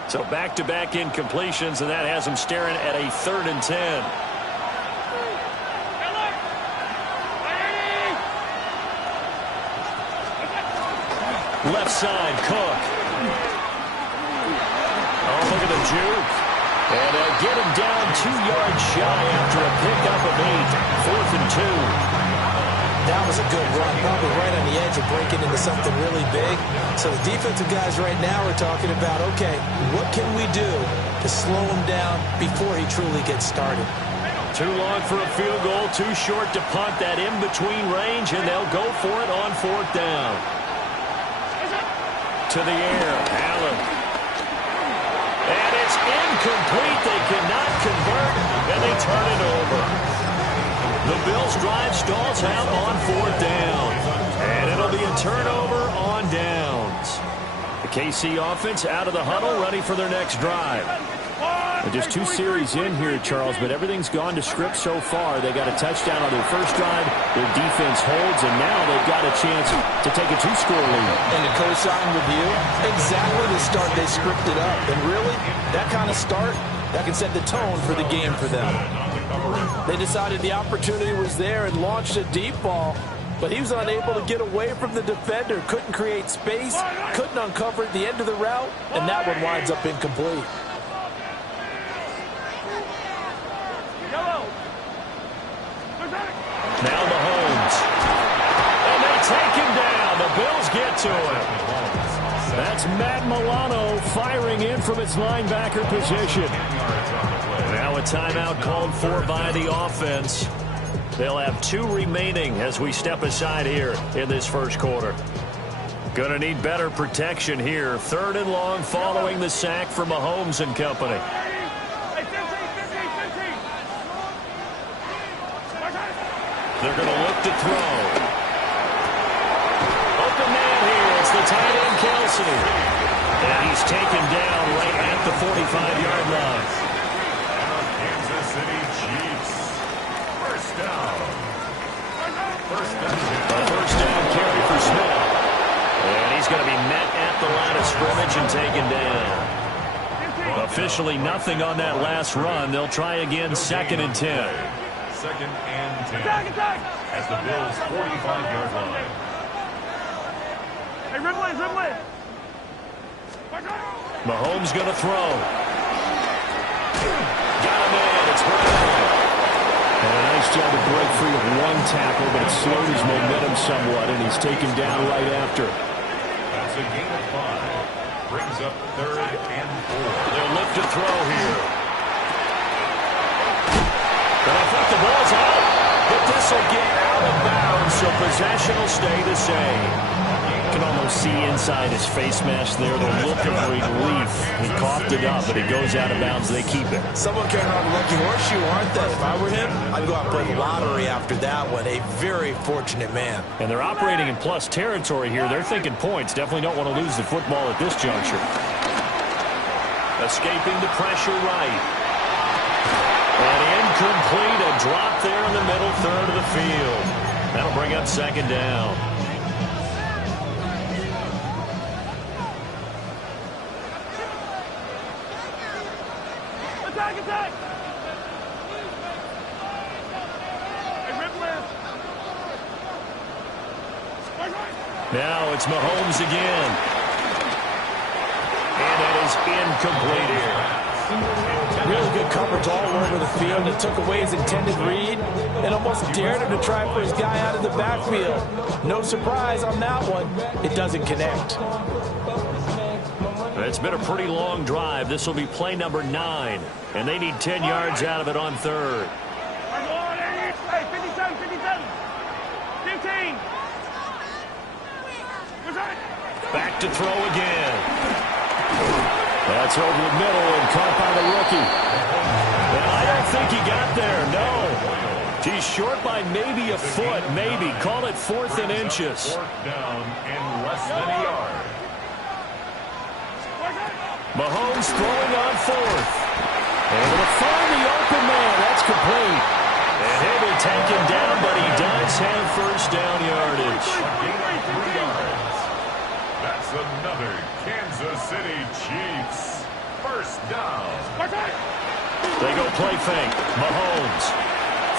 So back-to-back incompletions, and that has them staring at a 3rd and 10. Left side, Cook. Oh, look at the juke. And get him down 2 yards shy after a pickup of 8. 4th and 2. That was a good run, probably right on the edge of breaking into something really big. So the defensive guys right now are talking about, okay, what can we do to slow him down before he truly gets started? Too long for a field goal, too short to punt that in-between range, and they'll go for it on 4th down. To the air, Allen. And it's incomplete. They cannot convert, and they turn it over. The Bills' drive stalls out on 4th down. And it'll be a turnover on downs. The KC offense out of the huddle, ready for their next drive. And just 2 series in here, Charles, but everything's gone to script so far. They got a touchdown on their first drive. Their defense holds, and now they've got a chance to take a 2-score lead. And the co-sign with you, exactly the start they scripted up. And really, that kind of start, that can set the tone for the game for them. They decided the opportunity was there and launched a deep ball, but he was unable to get away from the defender, couldn't create space, couldn't uncover at the end of the route, and that one winds up incomplete. Now Mahomes. And they take him down. The Bills get to him. That's Matt Milano firing in from its linebacker position. Now a timeout called for by the offense. They'll have 2 remaining as we step aside here in this first quarter. Going to need better protection here. 3rd and long following the sack for Mahomes and company. They're going to look to throw. Open man here. It's the tight end, Kelsey. And he's taken down right at the 45-yard line. Kansas City Chiefs. First down. A first down carry for Smith. And he's going to be met at the line of scrimmage and taken down. Officially nothing on that last run. They'll try again, 2nd and 10. 2nd and 10. At the Bills' 45-yard line. Hey, Ridley. Mahomes going to throw. Got him in. It's Brown. And a nice job to break free of 1 tackle, but it slowed his momentum somewhat, and he's taken down right after. That's a gain of 5. Brings up 3rd and 4. They'll look to throw here. But I think the ball's out. But this will get out of bounds, so possession will stay the same. You can almost see inside his face mask there the look of relief. He coughed it up, but it goes out of bounds. They keep it. Someone carrying around a lucky horseshoe, aren't they? If I were him, I'd go out and play the lottery after that one. A very fortunate man. And they're operating in plus territory here. They're thinking points. Definitely don't want to lose the football at this juncture. Escaping the pressure right. And incomplete, a drop there in the middle 3rd of the field. That'll bring up 2nd down. Attack! Hey, Now it's Mahomes again. And it is incomplete here. Really good coverage all over the field. It took away his intended read and almost dared him to try for his guy out of the backfield. No surprise on that one. It doesn't connect. It's been a pretty long drive. This will be play number 9. And they need 10 yards out of it on 3rd. Hey, 57, 15. Back to throw again. That's over the middle and caught by the rookie. And I don't think he got there, no. He's short by maybe a foot, maybe. Call it 4th and inches. Fourth down in less than a yard. Mahomes throwing on 4th. Able to find the open man. That's complete. And he'll be taken down, but he does have first down yardage. A gain of 3 yards. That's another Kansas City Chiefs first down. They go play fake. Mahomes.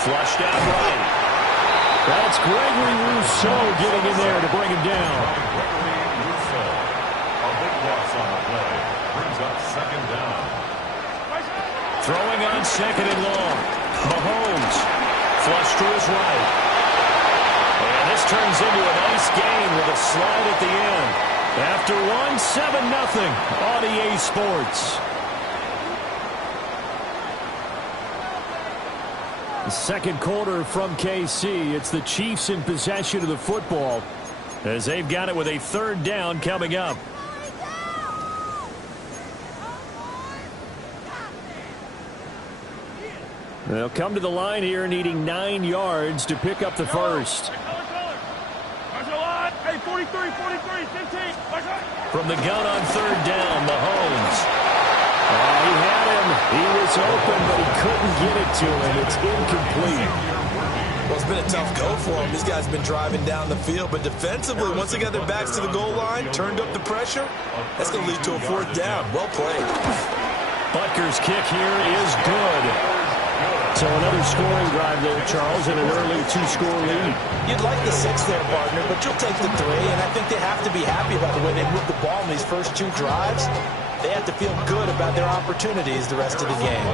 Flushed out right. That's Gregory Rousseau getting in there to bring him down. Gregory Rousseau. A big loss on the play. Brings up second down. Throwing on 2nd and long. Mahomes. Flush to his right. And this turns into a nice game with a slide at the end. After one, 7-0 on EA Sports. The second quarter from KC. It's the Chiefs in possession of the football as they've got it with a 3rd down coming up. They'll come to the line here needing 9 yards to pick up the first. Hey, 43, 43, 15. From the gun on 3rd down, Mahomes. He had him. He was open, but he couldn't get it to him. It's incomplete. Well, it's been a tough go for him. These guys have been driving down the field, but defensively, once they got their backs to the goal line, turned up the pressure, that's going to lead to a 4th down. Well played. Butker's kick here is good. So another scoring drive there, Charles, and an early 2-score lead. You'd like the 6 there, partner, but you'll take the 3, and I think they have to be happy about the way they moved the ball in these first 2 drives. They have to feel good about their opportunities the rest of the game.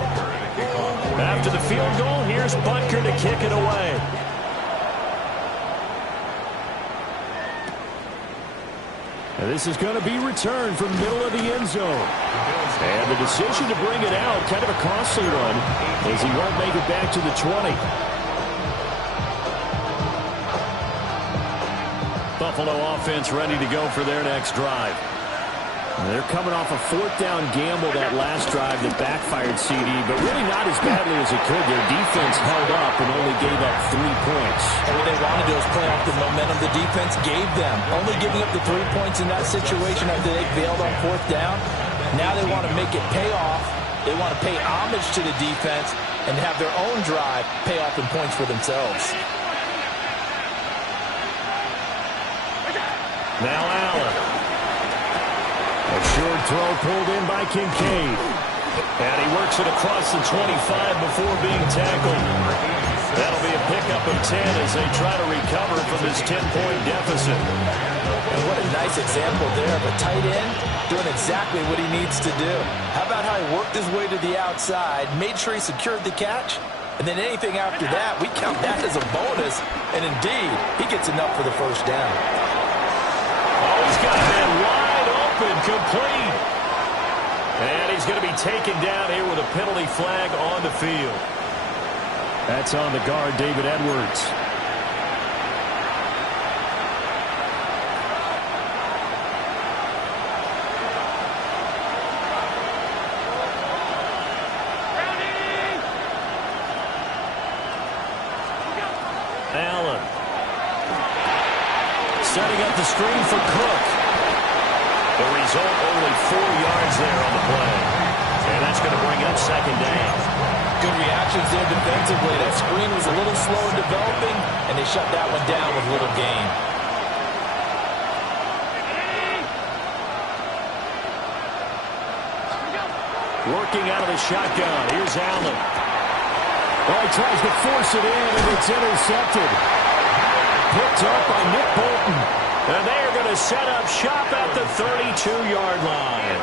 After the field goal, here's Butker to kick it away. And this is going to be returned from the middle of the end zone. And the decision to bring it out, kind of a costly one, as he won't make it back to the 20. Buffalo offense ready to go for their next drive. They're coming off a 4th down gamble that last drive that backfired CD, but really not as badly as it could. Their defense held up and only gave up 3 points. And what they wanted to do is play off the momentum the defense gave them. Only giving up the 3 points in that situation after they bailed on 4th down. Now they want to make it pay off. They want to pay homage to the defense and have their own drive pay off in points for themselves. Now Allen. A short throw pulled in by Kincaid. And he works it across the 25 before being tackled. That'll be a pickup of 10 as they try to recover from this 10-point deficit. And what a nice example there of a tight end doing exactly what he needs to do. How about how he worked his way to the outside, made sure he secured the catch, and then anything after that, we count that as a bonus. And indeed, he gets enough for the first down. Oh, he's got that wide open, complete. And he's going to be taken down here with a penalty flag on the field. That's on the guard, David Edwards. Allen. Setting up the screen for Cook. The result, only 4 yards there on the play. And that's going to bring up second down. Good reactions there defensively. That screen was a little slow in developing, and they shut that one down with little gain. Working out of the shotgun. Here's Allen. Oh, he tries to force it in, and it's intercepted. Picked up by Nick Bolton. And they are going to set up shop at the 32-yard line.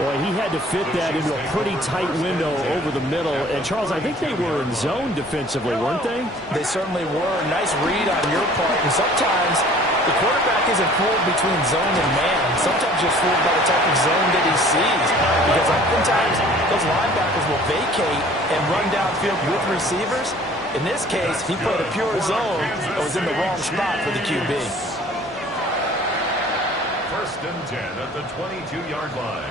Boy, he had to fit that into a pretty tight window over the middle. And, Charles, I think they were in zone defensively, weren't they? They certainly were. Nice read on your part. And sometimes the quarterback isn't fooled between zone and man. Sometimes just fooled by the type of zone that he sees. Because oftentimes those linebackers will vacate and run downfield with receivers. In this case, he played a pure zone and was in the wrong spot for the QB. First and 10 at the 22-yard line.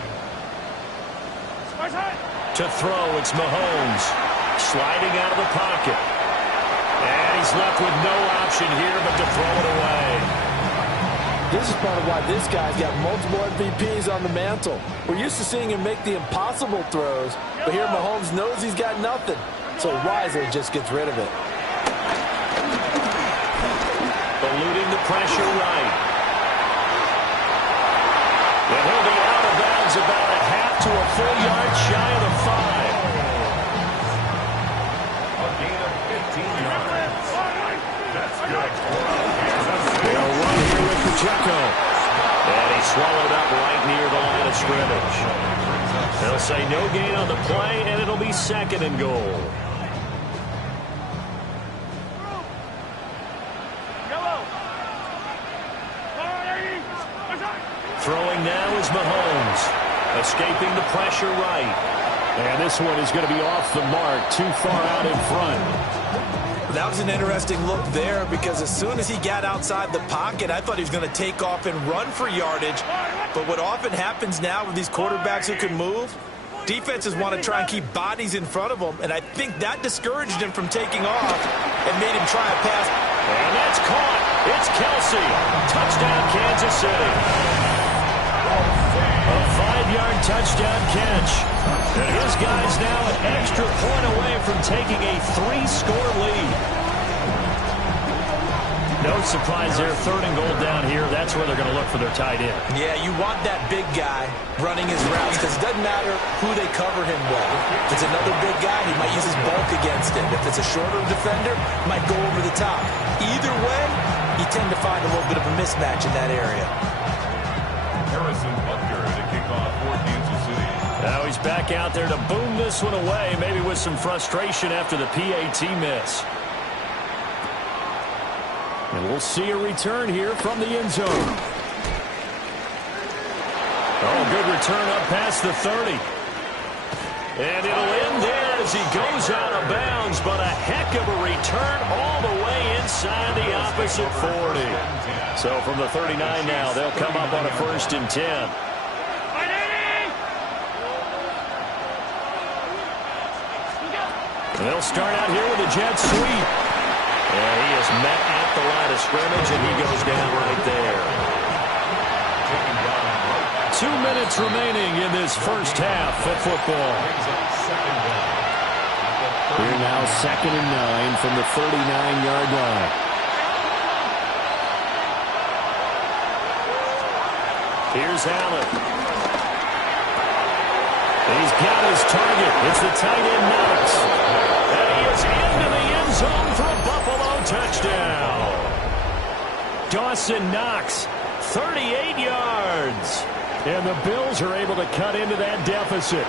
To throw, it's Mahomes. sliding out of the pocket. And he's left with no option here but to throw it away. This is part of why this guy's got multiple MVPs on the mantle. We're used to seeing him make the impossible throws, but here Mahomes knows he's got nothing, so wisely just gets rid of it. Eluding the pressure right. And he'll be out of bounds about a half to a full yard shy of the 5. A gain of 15 yards. That's good. They'll run here with Pacheco. And he swallowed up right near the line of scrimmage. They'll say no gain on the play, and it'll be 2nd and goal. Throwing now is Mahomes. Escaping the pressure right. And this one is going to be off the mark, too far out in front. That was an interesting look there because as soon as he got outside the pocket, I thought he was going to take off and run for yardage. But what often happens now with these quarterbacks who can move, defenses want to try and keep bodies in front of them, and I think that discouraged him from taking off and made him try a pass. And that's caught. It's Kelsey. Touchdown, Kansas City. A 5-yard touchdown catch. And his guy's now an extra point away from taking a 3-score lead. No surprise there, 3rd and goal down here. That's where they're going to look for their tight end. Yeah, you want that big guy running his routes because it doesn't matter who they cover him with. If it's another big guy, he might use his bulk against him. If it's a shorter defender, he might go over the top. Either way, you tend to find a little bit of a mismatch in that area. Harrison Butker to kick off for Kansas City. Now he's back out there to boom this one away, maybe with some frustration after the PAT miss. And we'll see a return here from the end zone. Oh, good return up past the 30. And it'll end there as he goes out of bounds, but a heck of a return all the way inside the opposite 40. So from the 39 now, they'll come up on a 1st and 10. And they'll start out here with a jet sweep. And he is met at the line of scrimmage, and he goes down right there. 2 minutes remaining in this first half of football. We're now 2nd and 9 from the 39-yard line. Here's Allen. He's got his target. It's the tight end Knox. And he is into the end zone for a Buffalo touchdown. Dawson Knox, 38 yards. And the Bills are able to cut into that deficit.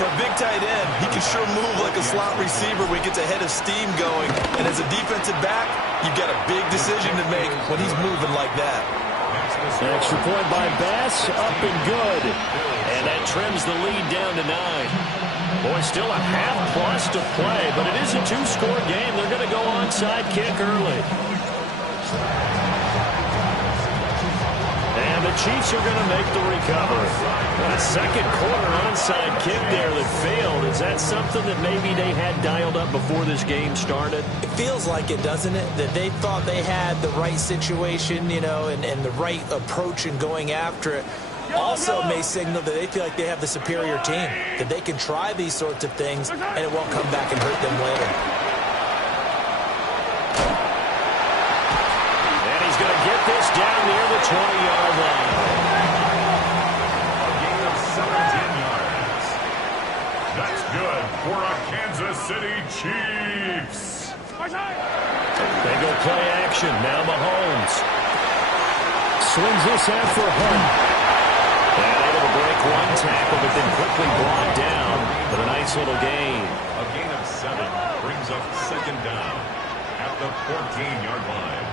For a big tight end, he can sure move like a slot receiver when he gets a head of steam going. And as a defensive back, you've got a big decision to make when he's moving like that. Extra point by Bass, up and good. And that trims the lead down to 9. Boy, still a half plus to play, but it is a 2-score game. They're going to go onside kick early. And the Chiefs are going to make the recovery. A second quarter onside kick there that failed. Is that something that maybe they had dialed up before this game started? It feels like it, doesn't it? That they thought they had the right situation, you know, and the right approach in going after it. Also may signal that they feel like they have the superior team, that they can try these sorts of things and it won't come back and hurt them later. And he's going to get this down near the 20-yard line. A gain of 17 yards. That's good for a Kansas City Chiefs. They go play action. Now Mahomes Swings this out for Hunt. And able to break one tackle, but then quickly brought down. But a nice little gain. A gain of 7 brings up 2nd down at the 14-yard line.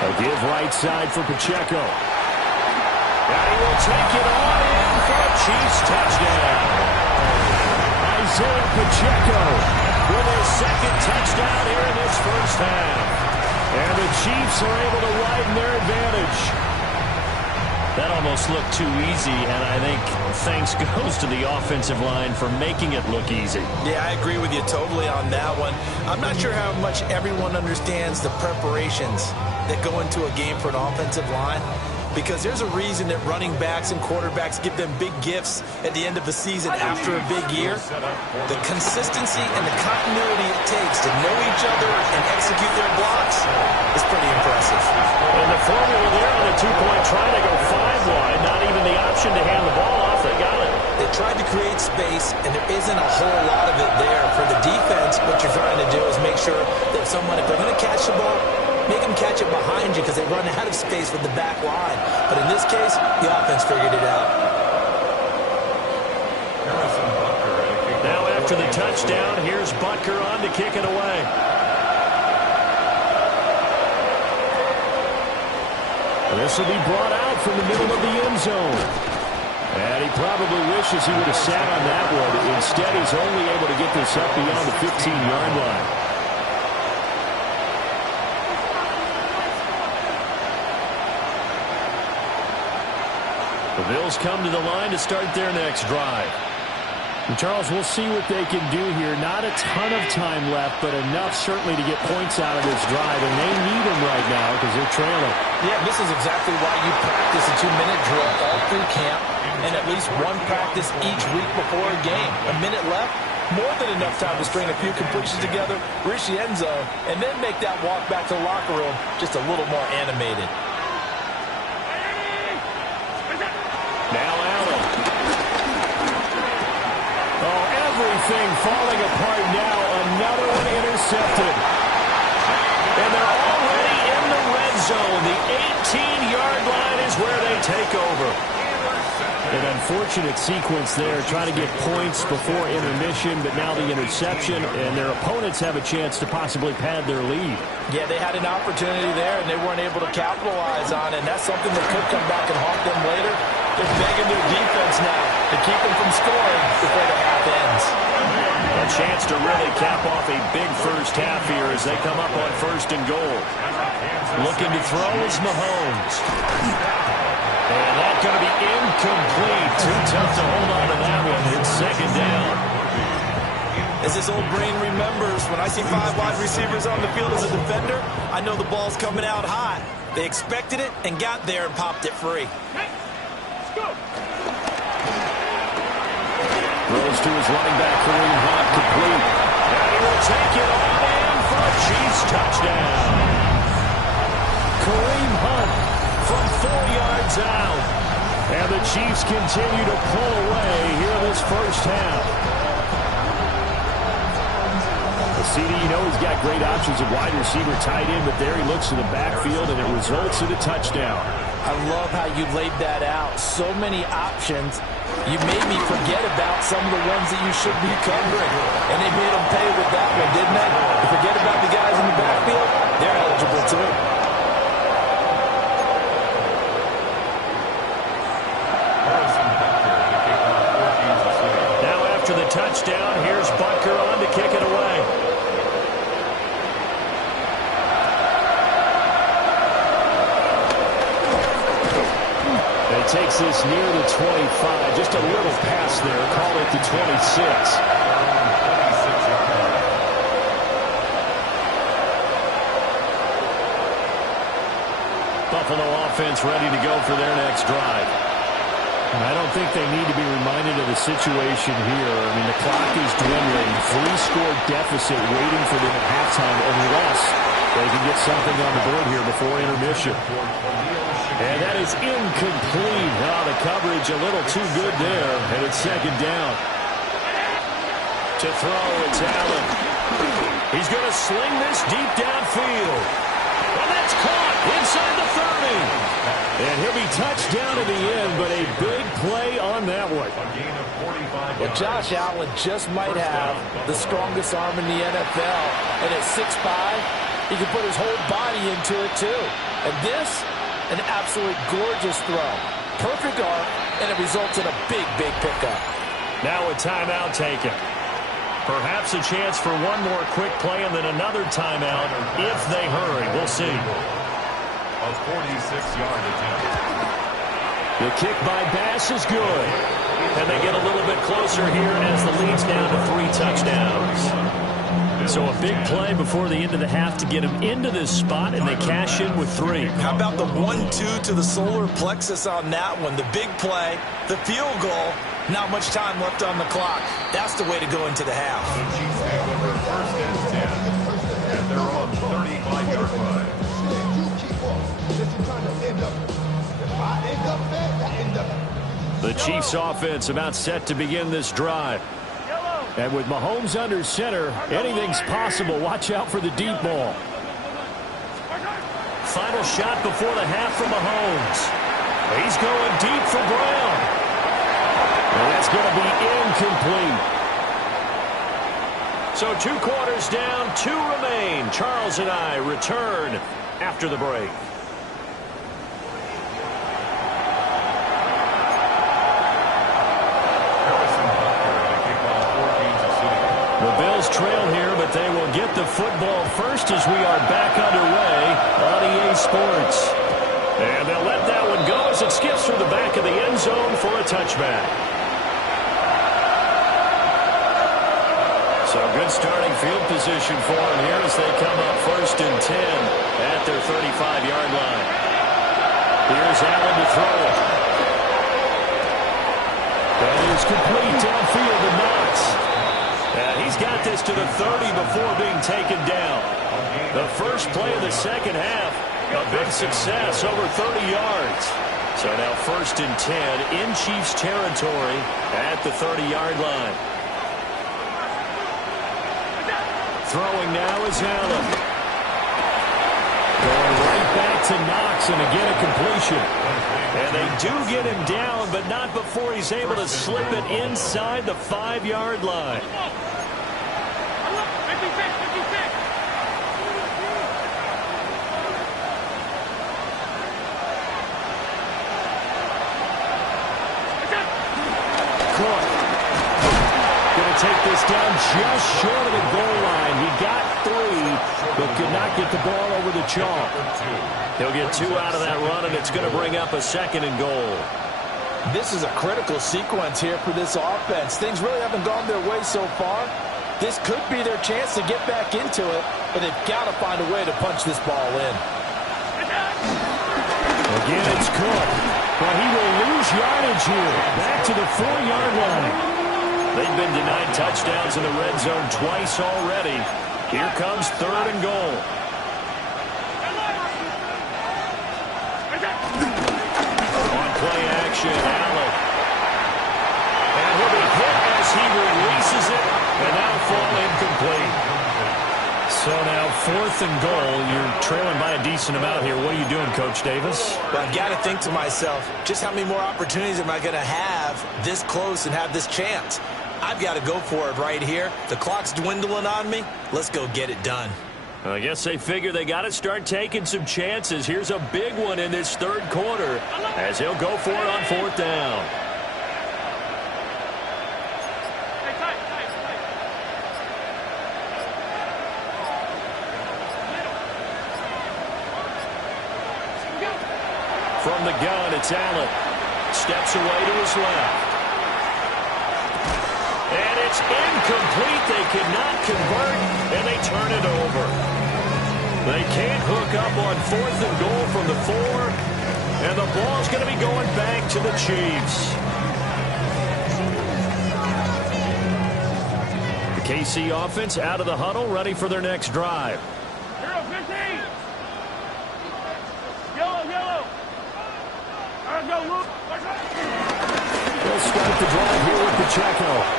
A give right side for Pacheco. And he will take it on in for a Chiefs touchdown. Isaiah Pacheco With his 2nd touchdown here in this first half. And the Chiefs are able to widen their advantage. That almost looked too easy, and I think thanks goes to the offensive line for making it look easy. Yeah, I agree with you totally on that one. I'm not sure how much everyone understands the preparations that go into a game for an offensive line, because there's a reason that running backs and quarterbacks give them big gifts at the end of the season after a big year. The consistency and the continuity it takes to know each other and execute their blocks is pretty impressive. And the formula there on the two-point trying to go 5 wide, not even the option to hand the ball off. They got it. They tried to create space, and there isn't a whole lot of it there. For the defense, what you're trying to do is make sure that someone, if they're going to catch the ball, make them catch it behind you because they run out of space with the back line. But in this case, the offense figured it out. Now after the touchdown, here's Butker on to kick it away. This will be brought out from the middle of the end zone. And he probably wishes he would have sat on that one. Instead, he's only able to get this up beyond the 15-yard line. The Bills come to the line to start their next drive. And Charles, we'll see what they can do here. Not a ton of time left, but enough certainly to get points out of this drive. And they need them right now because they're trailing. Yeah, this is exactly why you practice a 2-minute drill all through camp and at least one practice each week before a game. A minute left, more than enough time to string a few completions together, reach the end zone, and then make that walk back to the locker room just a little more animated. Now Allen. Oh, everything falling apart now. Another one intercepted. And they're already in the red zone. The 18-yard line is where they take over. An unfortunate sequence there, trying to get points before intermission, but now the interception, and their opponents have a chance to possibly pad their lead. Yeah, they had an opportunity there, and they weren't able to capitalize on it, and that's something that could come back and haunt them later. They're begging their defense now to keep them from scoring before the half ends. A chance to really cap off a big first half here as they come up on 1st and goal. Looking to throw is Mahomes. And that's going to be incomplete. Too tough to hold on to that one. It's 2nd down. As this old brain remembers, when I see 5 wide receivers on the field as a defender, I know the ball's coming out hot. They expected it and got there and popped it free. Throws to his running back, Kareem Hunt, complete. And he will take it on in for a Chiefs touchdown. Kareem Hunt from 4 yards out. And the Chiefs continue to pull away here in this first half. CD, you know he's got great options at wide receiver, tight end, but there he looks to the backfield, and it results in a touchdown. I love how you laid that out. So many options. You made me forget about some of the ones that you should be covering. And they made them pay with that one, didn't they? You forget about the guys in the backfield, they're eligible too. Now after the touchdown, here's Butker on to kick it away. Takes this near the 25. Just a little pass there. Call it the 26. Buffalo offense ready to go for their next drive. And I don't think they need to be reminded of the situation here. I mean, the clock is dwindling. 3-score deficit waiting for them at halftime unless they can get something on the board here before intermission. And that is incomplete. Oh, the coverage a little too good there. And it's 2nd down. To throw, it's Allen. He's going to sling this deep downfield. And that's caught inside the 30. And he'll be touched down at the end, but a big play on that one. Well, Josh Allen just might have the strongest arm in the NFL. And at 6'5", he can put his whole body into it, too. And this, an absolute gorgeous throw. Perfect arc, and it results in a big, big pickup. Now a timeout taken. Perhaps a chance for one more quick play and then another timeout if they hurry. We'll see. A 46-yard attempt. The kick by Bass is good. And they get a little bit closer here as the lead's down to 3 touchdowns. So a big play before the end of the half to get him into this spot, and they cash in with 3. How about the 1-2 to the solar plexus on that one? The big play, the field goal, not much time left on the clock. That's the way to go into the half. The Chiefs take over first and 10 at their own 35-yard line. The Chiefs offense about set to begin this drive. And with Mahomes under center, anything's possible. Watch out for the deep ball. Final shot before the half from Mahomes. He's going deep for Brown. And that's going to be incomplete. So 2 quarters down, 2 remain. Charles and I return after the break. The Bills trail here, but they will get the football first as we are back underway on EA Sports. And they'll let that one go as it skips through the back of the end zone for a touchback. So good starting field position for them here as they come up first and 10 at their 35-yard line. Here's Allen to throw it. That is complete downfield to Knox. And he's got this to the 30 before being taken down. The first play of the second half, a big success, over 30 yards. So now first and 10 in Chiefs territory at the 30-yard line. Throwing now is Allen. Going right back to Knox, and again a completion. And they do get him down, but not before he's able to slip it inside the 5-yard line. Take this down just short of the goal line. He got 3, but could not get the ball over the chalk. He'll get 2 out of that run, and it's going to bring up a 2nd and goal. This is a critical sequence here for this offense. Things really haven't gone their way so far. This could be their chance to get back into it, but they've got to find a way to punch this ball in. Again, it's Cook. But he will lose yardage here. Back to the 4-yard line. They've been denied touchdowns in the red zone twice already. Here comes 3rd and goal. On play action, Allen. And he'll be hit as he releases it, and that'll fall incomplete. So now 4th and goal. You're trailing by a decent amount here. What are you doing, Coach Davis? Well, I've got to think to myself, just how many more opportunities am I going to have this close and have this chance? I've got to go for it right here. The clock's dwindling on me. Let's go get it done. I guess they figure they got to start taking some chances. Here's a big one in this 3rd quarter as he'll go for it on 4th down. From the gun, it's Allen. Steps away to his left. And it's incomplete. They cannot convert, and they turn it over. They can't hook up on 4th and goal from the 4, and the ball's going to be going back to the Chiefs. The KC offense out of the huddle, ready for their next drive. Hero 15. Yellow. All right, go, Luke. They'll start the drive here with Pacheco.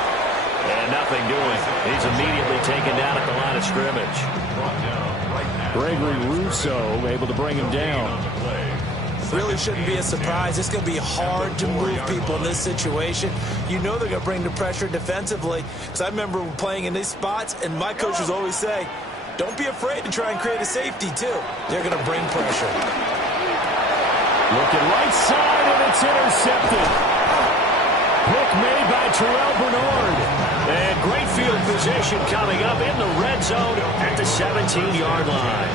And nothing doing. He's immediately taken down at the line of scrimmage. Gregory Rousseau able to bring him down. Really shouldn't be a surprise. It's going to be hard to move people in this situation. You know they're going to bring the pressure defensively. Because I remember playing in these spots, and my coaches always say, don't be afraid to try and create a safety, too. They're going to bring pressure. Looking right side, and it's intercepted. Pick made by Terrell Bernard. And great field position coming up in the red zone at the 17-yard line.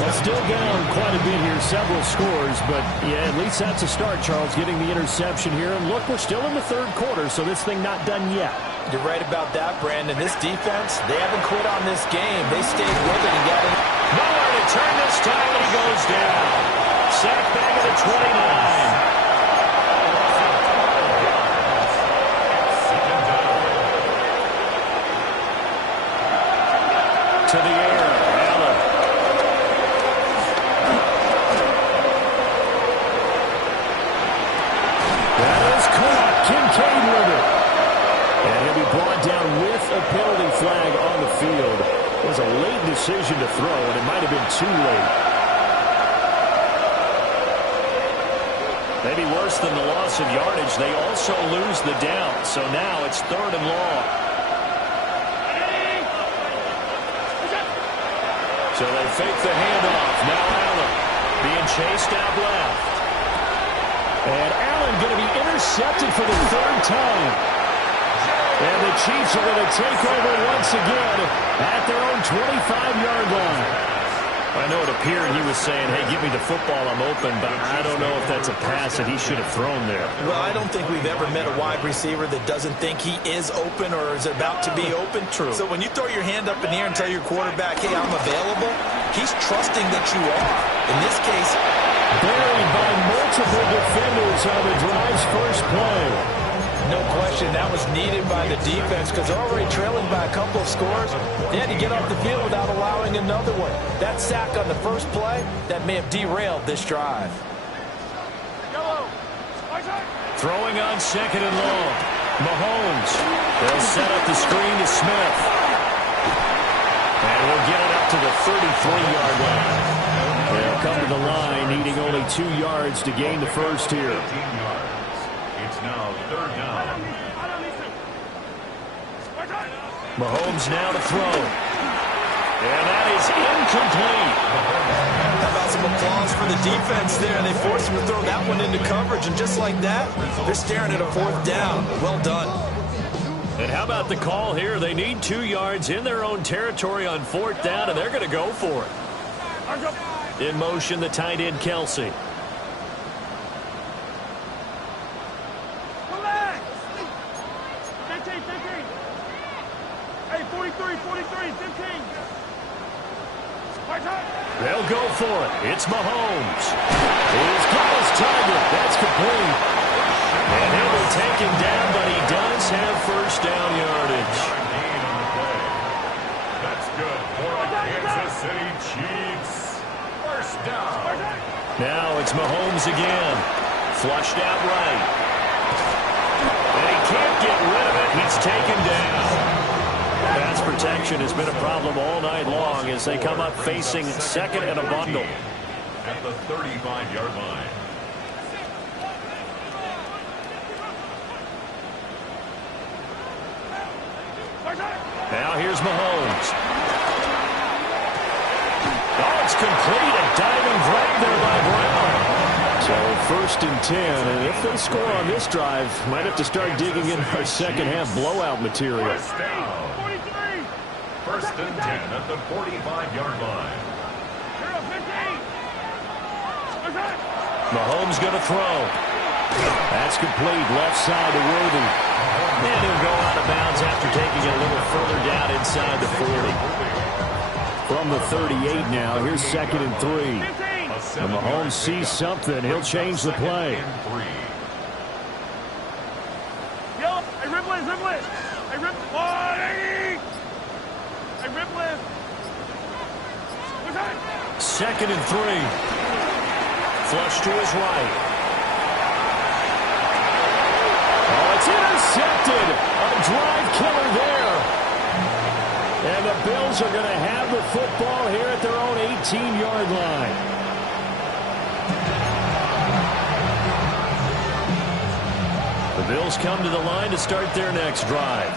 Well, still down quite a bit here, several scores, but yeah, at least that's a start, Charles, getting the interception here. And look, we're still in the third quarter, so this thing not done yet. You're right about that, Brandon. This defense, they haven't quit on this game. They stayed with it and got it. Nowhere to turn this time, and he goes down. Sack back at the 29. To the air, Allen. That is caught. Kincaid with it. And he'll be brought down with a penalty flag on the field. It was a late decision to throw, and it might have been too late. Maybe worse than the loss of yardage, they also lose the down. So now it's 3rd and long. So they fake the handoff. Now Allen being chased out left. And Allen going to be intercepted for the 3rd time. And the Chiefs are going to take over once again at their own 25-yard line. I know it appeared he was saying, hey, give me the football, I'm open, but I don't know if that's a pass that he should have thrown there. Well, I don't think we've ever met a wide receiver that doesn't think he is open or is about to be open. True. So when you throw your hand up in the air and tell your quarterback, hey, I'm available, he's trusting that you are. In this case, buried by multiple defenders on the drive's first play. No question, that was needed by the defense because they're already trailing by a couple of scores. They had to get off the field without allowing another one. That sack on the first play, that may have derailed this drive. Throwing on 2nd and long. Mahomes. They'll set up the screen to Smith. And we'll get it up to the 33-yard line. They'll come to the line, needing only 2 yards to gain the first here. It's now 3rd down. Mahomes now to throw. And that is incomplete. How about some applause for the defense there? They forced him to throw that one into coverage, and just like that, they're staring at a 4th down. Well done. And how about the call here? They need 2 yards in their own territory on 4th down, and they're going to go for it. In motion, the tight end, Kelsey. They'll go for it. It's Mahomes. He's got his target. That's complete. And he'll be taken down, but he does have first down yardage. That's good for the Kansas City Chiefs. First down. Now it's Mahomes again. Flushed out right. And he can't get rid of it. He's taken down. Pass protection has been a problem all night long as they come up facing 2nd and a bundle. At the 35-yard line. Now here's Mahomes. Oh, it's complete. A diving grab there by Brown. So 1st and 10, and if they score on this drive, might have to start digging in our second half blowout material. First down. 1st and 10 at the 45-yard line. Mahomes going to throw. That's complete. Left side to Worthy. And he'll go out of bounds after taking it a little further down inside the 40. From the 38 now, here's 2nd and 3. And Mahomes sees something. He'll change the play. Second and 3. Flush to his right. Oh, it's intercepted. A drive killer there. And the Bills are going to have the football here at their own 18-yard line. The Bills come to the line to start their next drive.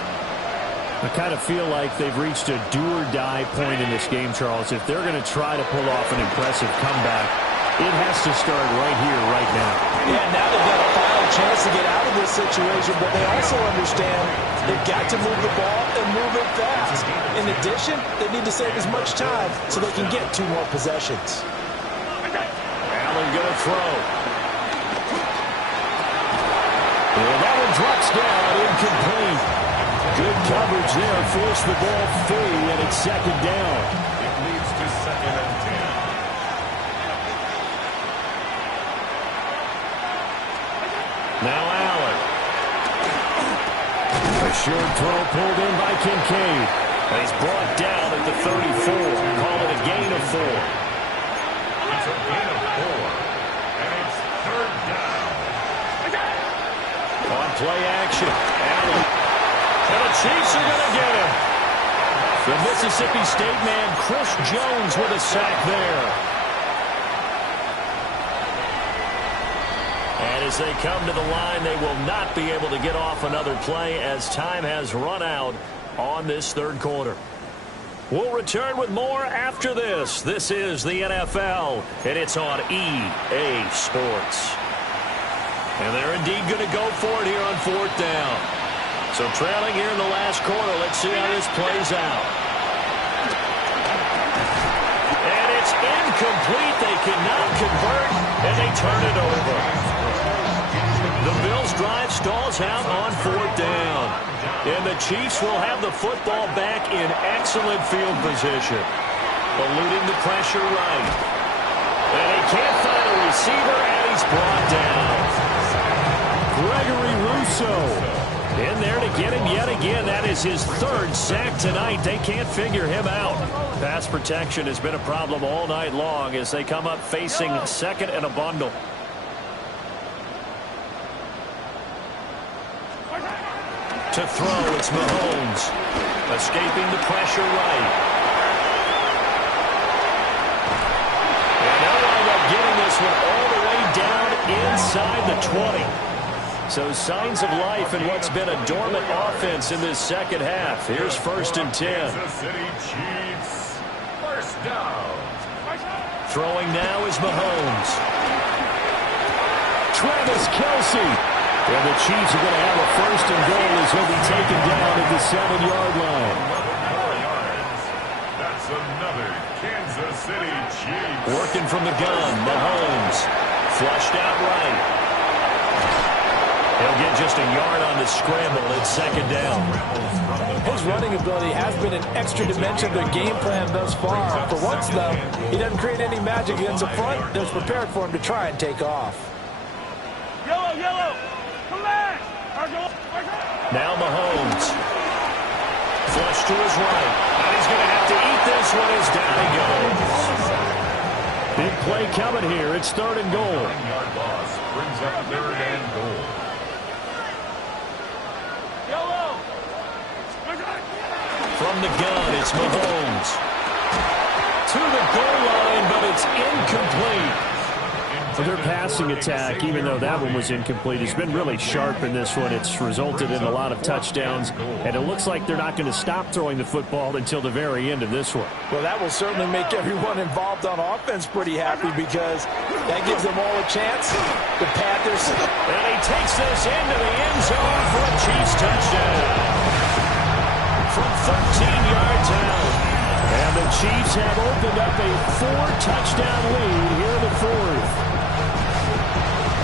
I kind of feel like they've reached a do-or-die point in this game, Charles. If they're going to try to pull off an impressive comeback, it has to start right here, right now. Yeah, now they've got a final chance to get out of this situation, but they also understand they've got to move the ball and move it fast. In addition, they need to save as much time so they can get 2 more possessions. Allen going to throw. And that one drops down, incomplete. Good coverage there, forced the ball free, and it's 2nd down. It leads to 2nd and 10. Now Allen. A short throw pulled in by Kincaid. And he's brought down at the 34. Call it a gain of 4. It's a gain of 4. And it's 3rd down. On play action, Allen. And the Chiefs are going to get him. The Mississippi State man, Chris Jones, with a sack there. And as they come to the line, they will not be able to get off another play as time has run out on this 3rd quarter. We'll return with more after this. This is the NFL, and it's on EA Sports. And they're indeed going to go for it here on 4th down. So trailing here in the last quarter, let's see how this plays out. And it's incomplete. They cannot convert, and they turn it over. The Bills' drive stalls out on 4th down. And the Chiefs will have the football back in excellent field position. Eluding the pressure right. And he can't find a receiver, and he's brought down. Gregory Rousseau in there to get him yet again. That is his 3rd sack tonight. They can't figure him out. Pass protection has been a problem all night long as they come up facing 2nd and a bundle. To throw, it's Mahomes. Escaping the pressure right. And they'll wind up getting this one all the way down inside the 20. So signs of life in what's been a dormant offense in this 2nd half. Here's 1st and 10. Kansas City Chiefs. 1st down. Throwing now is Mahomes. Travis Kelce. And the Chiefs are going to have a 1st and goal as he'll be taken down at the 7-yard line. That's another Kansas City Chiefs. Working from the gun, Mahomes. Flushed out right. He'll get just a yard on the scramble. It's 2nd down. His running ability has been an extra dimension of their game plan thus far. For once, though, he doesn't create any magic against the front that's prepared for him to try and take off. Yellow, yellow. Now Mahomes. Flush to his right. And he's going to have to eat this one as down he goes. Big play coming here. It's 3rd and goal. 9-yard loss brings up 3rd and goal. Yellow. From the gun, it's Mahomes. To the goal line, but it's incomplete. Their passing attack, even though that one was incomplete, has been really sharp in this one. It's resulted in a lot of touchdowns, and it looks like they're not going to stop throwing the football until the very end of this one. Well, that will certainly make everyone involved on offense pretty happy because that gives them all a chance. The Panthers. And he takes this into the end zone for a Chiefs touchdown. From 13 yards out. And the Chiefs have opened up a 4-touchdown lead here in the 4th.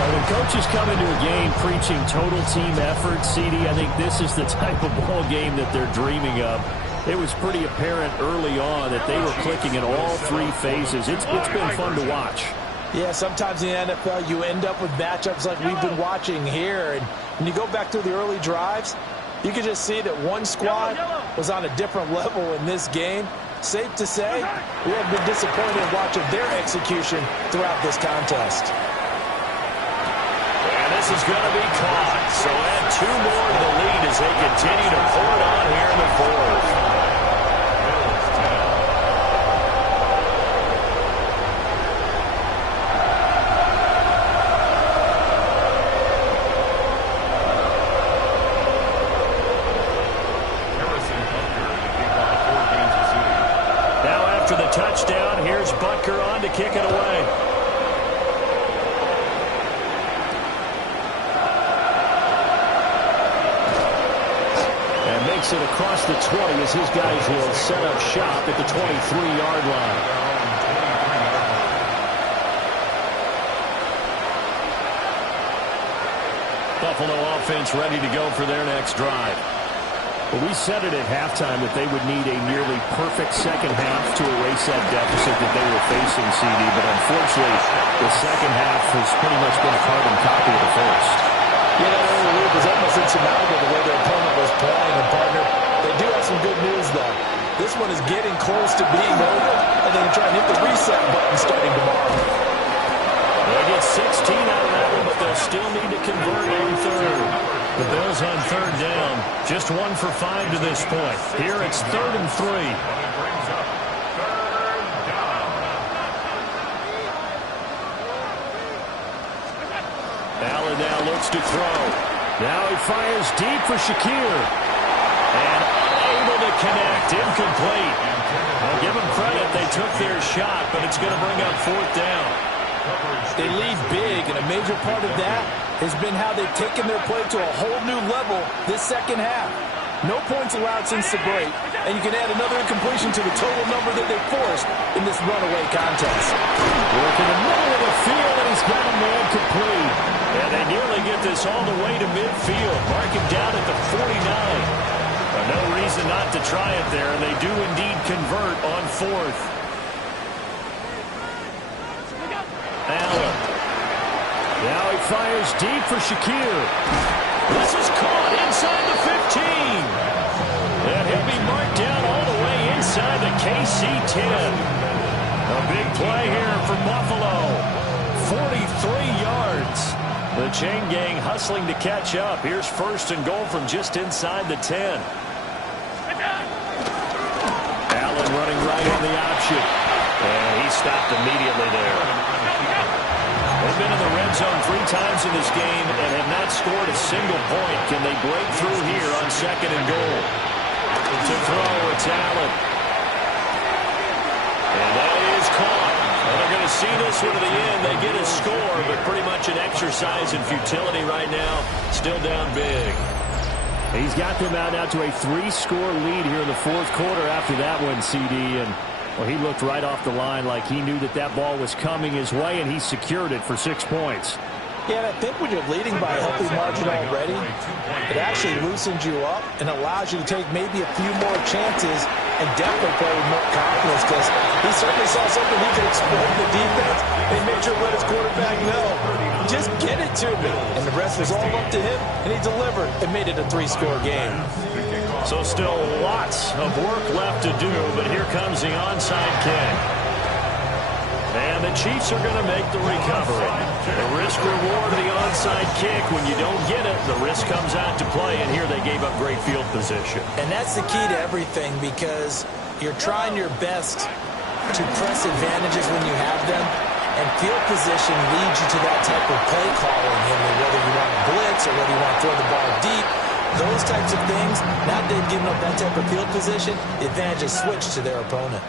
When coaches come into a game preaching total team effort, CD, I think this is the type of ball game that they're dreaming of. It was pretty apparent early on that they were clicking in all 3 phases. It's been fun to watch. Yeah, sometimes in the NFL you end up with matchups like we've been watching here. And when you go back through the early drives, you can just see that one squad was on a different level in this game. Safe to say, we have been disappointed watching their execution throughout this contest. And this is going to be caught. So add 2 more to the lead as they continue to pour it on here in the 4th. Touchdown. Here's Butker on to kick it away. takes it across the 20 as his guys will set up shop at the 23-yard line. Buffalo offense ready to go for their next drive. Well, we said it at halftime that they would need a nearly perfect second half to erase that deficit that they were facing, CD. But unfortunately, the second half has pretty much been a carbon copy of the first. Yeah, that early lead was almost insurmountable the way their opponent was playing. And, partner, they do have some good news, though. This one is getting close to being over, and they can try and hit the reset button starting tomorrow. They get 16 out of that one, but they'll still need to convert on third. The Bills on third down. Just 1 for 5 to this point. Here it's 3rd and 3. Allen now looks to throw. Now he fires deep for Shakir. And unable to connect. Incomplete. I'll give them credit. They took their shot, but it's going to bring up 4th down. They lead big, and a major part of that has been how they've taken their play to a whole new level this second half. No points allowed since the break, and you can add another incompletion to the total number that they forced in this runaway contest. Work in the middle of the field, and he's got a man complete. And they nearly get this all the way to midfield. Mark him down at the 49. No reason not to try it there, and they do indeed convert on 4th. Allen. Now he fires deep for Shakir. This is caught inside the 15. And he'll be marked down all the way inside the KC 10. A big play here for Buffalo. 43 yards. The chain gang hustling to catch up. Here's 1st and goal from just inside the 10. Allen running right on the option. And he stopped immediately there. They've been in the red zone 3 times in this game and have not scored a single point. Can they break through here on 2nd and goal? To throw, it's Allen. And that is caught. And they're going to see this one to the end. They get a score, but pretty much an exercise in futility right now. Still down big. He's got them out now to a 3-score lead here in the 4th quarter after that one, CD. And well, he looked right off the line like he knew that that ball was coming his way, and he secured it for 6 points. Yeah, and I think when you're leading by a healthy margin already, it actually loosens you up and allows you to take maybe a few more chances and definitely play with more confidence, because he certainly saw something he could exploit the defense and made sure to let his quarterback know, just get it to me. And the rest was all up to him, and he delivered and made it a 3-score game. So still lots of work left to do, but here comes the onside kick. And the Chiefs are going to make the recovery. The risk-reward of the onside kick, when you don't get it, the risk comes out to play, and here they gave up great field position. And that's the key to everything, because you're trying your best to press advantages when you have them, and field position leads you to that type of play calling, whether you want to blitz or whether you want to throw the ball deep. Those types of things, now they've given up that type of field position, the advantage is switched to their opponent.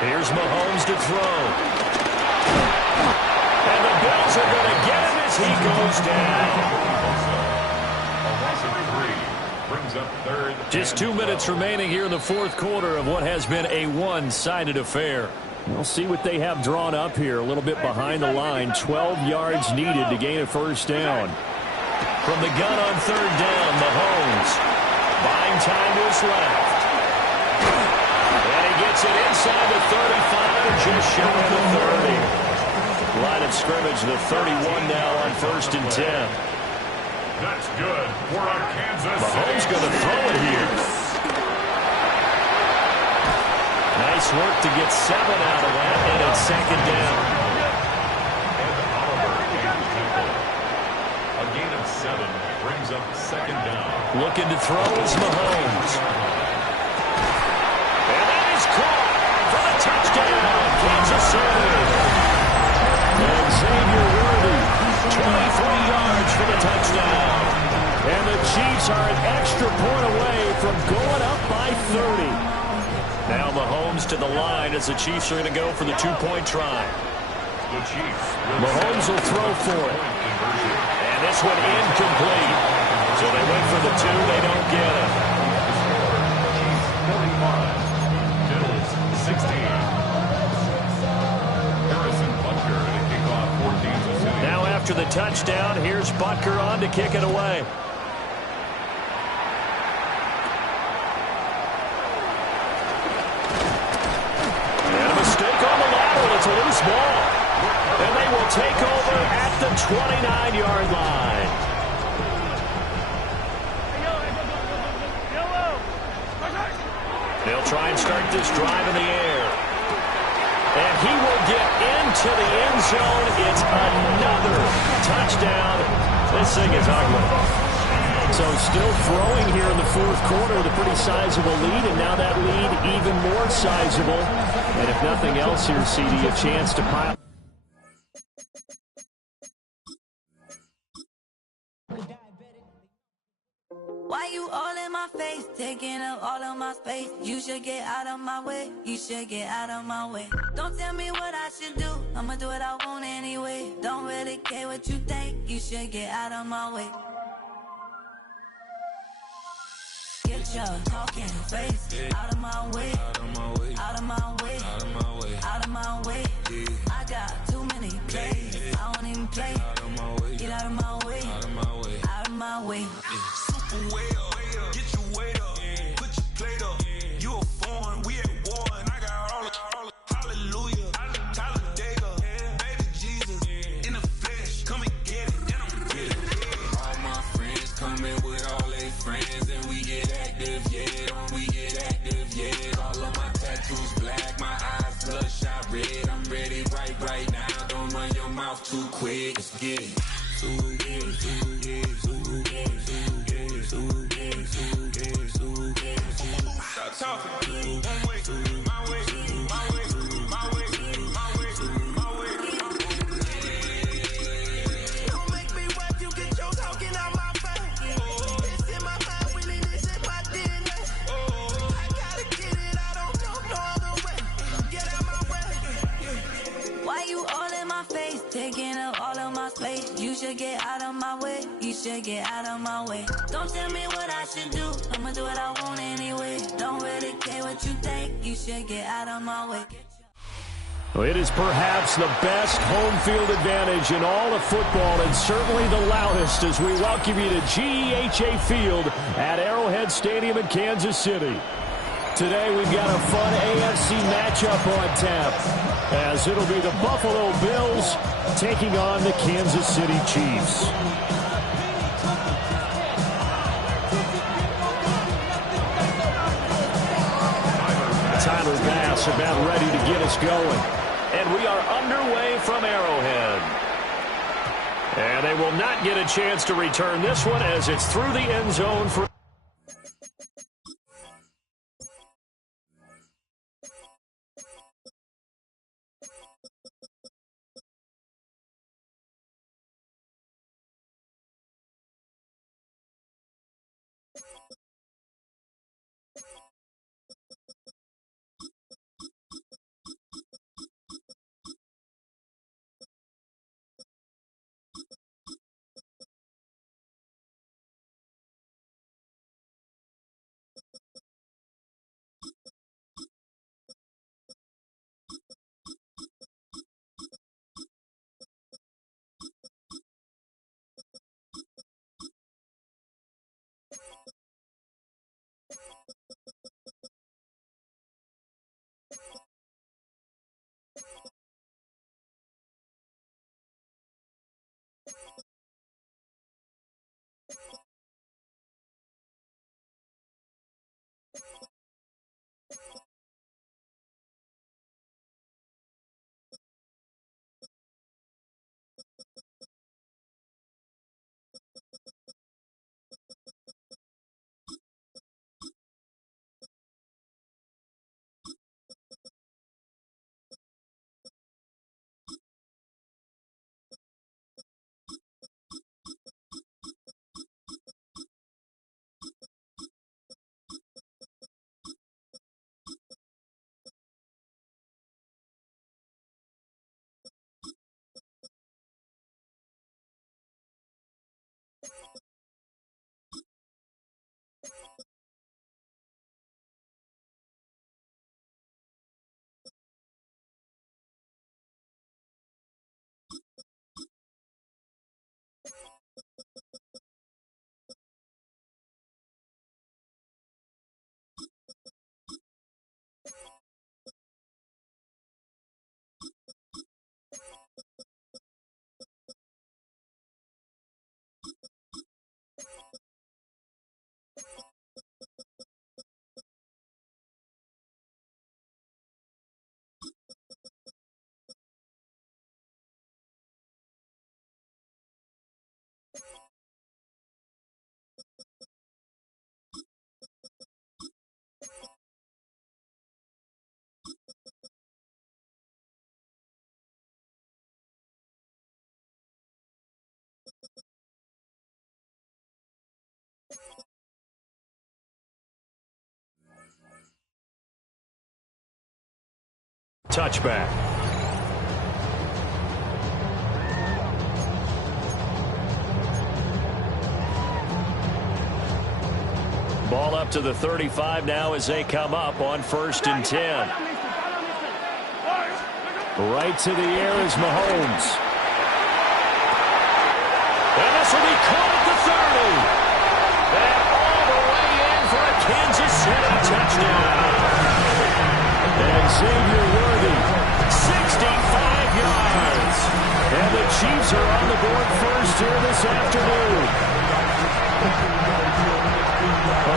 Here's Mahomes to throw. And the Bills are going to get him as he goes down. Just 2 minutes remaining here in the 4th quarter of what has been a one-sided affair. We'll see what they have drawn up here. A little bit behind the line. 12 yards needed to gain a 1st down. From the gun on 3rd down, Mahomes buying time to his left. And he gets it inside the 35, just shy of the 30. Line of scrimmage, the 31 now on 1st and 10. That's good for our Kansas City. Mahomes going to throw it here. Nice work to get 7 out of that, and it's 2nd down. A gain of 7 brings up 2nd down. Looking to throw is Mahomes. And that is caught for the touchdown, Kansas City. And Xavier Worthy, 23 yards for the touchdown. And the Chiefs are an extra point away from going up by 30. Now Mahomes to the line as the Chiefs are going to go for the 2-point try. The Chiefs. Mahomes will throw for it. And this one incomplete. So they went for the 2. They don't get it. Chiefs 45. Bills 16. Harrison Butker to kick off for Kansas City. Now after the touchdown, here's Butker on to kick it away. And a mistake on the lateral. It's a loose ball. And they will take over at the 29-yard line. They'll try and start this drive in the air. And he will get into the end zone. It's another touchdown. This thing is ugly. So still throwing here in the fourth quarter with a pretty sizable lead, and now that lead even more sizable. And if nothing else here, CD, a chance to pile. Why you all in my face, taking up all of my space? You should get out of my way, you should get out of my way. Don't tell me what I should do, I'ma do what I want anyway. Don't really care what you think, you should get out of my way. Get your talking face out of my way, out of my way, out of my way, out of my way, out of my way. I got too many plays, I don't even play. Get out of my way, out of my way, out of my way. Super well, get your weight up, put your plate up. You a foreign, we at war, and I got all the hallelujah. Talladega, baby Jesus, in the flesh, come and get it, and I'm get it. All my friends coming with all their friends, and we get active, yeah, don't we get active, yeah. All of my tattoos black, my eyes bloodshot red. I'm ready right now, don't run your mouth too quick, let's get it. Stop talking. One way, my way, my way, my way, my way, my way. Don't make me rap, you get your talking out my face. It's in my mind, really, this is my DNA. I gotta get it, I don't know no other way. Get out my way. Why you all in my face, taking up all of my space? You should get out of my way, you should get out of my way. Don't tell me what I should do, I'ma do what I want anyway. Don't really care what you think, you should get out of my way. Well, it is perhaps the best home field advantage in all of football, and certainly the loudest as we welcome you to GEHA Field at Arrowhead Stadium in Kansas City. Today we've got a fun AFC matchup on tap, as it'll be the Buffalo Bills taking on the Kansas City Chiefs. Tyler Bass about ready to get us going. And we are underway from Arrowhead. And they will not get a chance to return this one as it's through the end zone for... touchback. Ball up to the 35 now as they come up on 1st and 10. Right to the air is Mahomes. And this will be caught at the 30. And all the way in for a Kansas City touchdown. And Xavier Worthy, 65 yards. And the Chiefs are on the board first here this afternoon.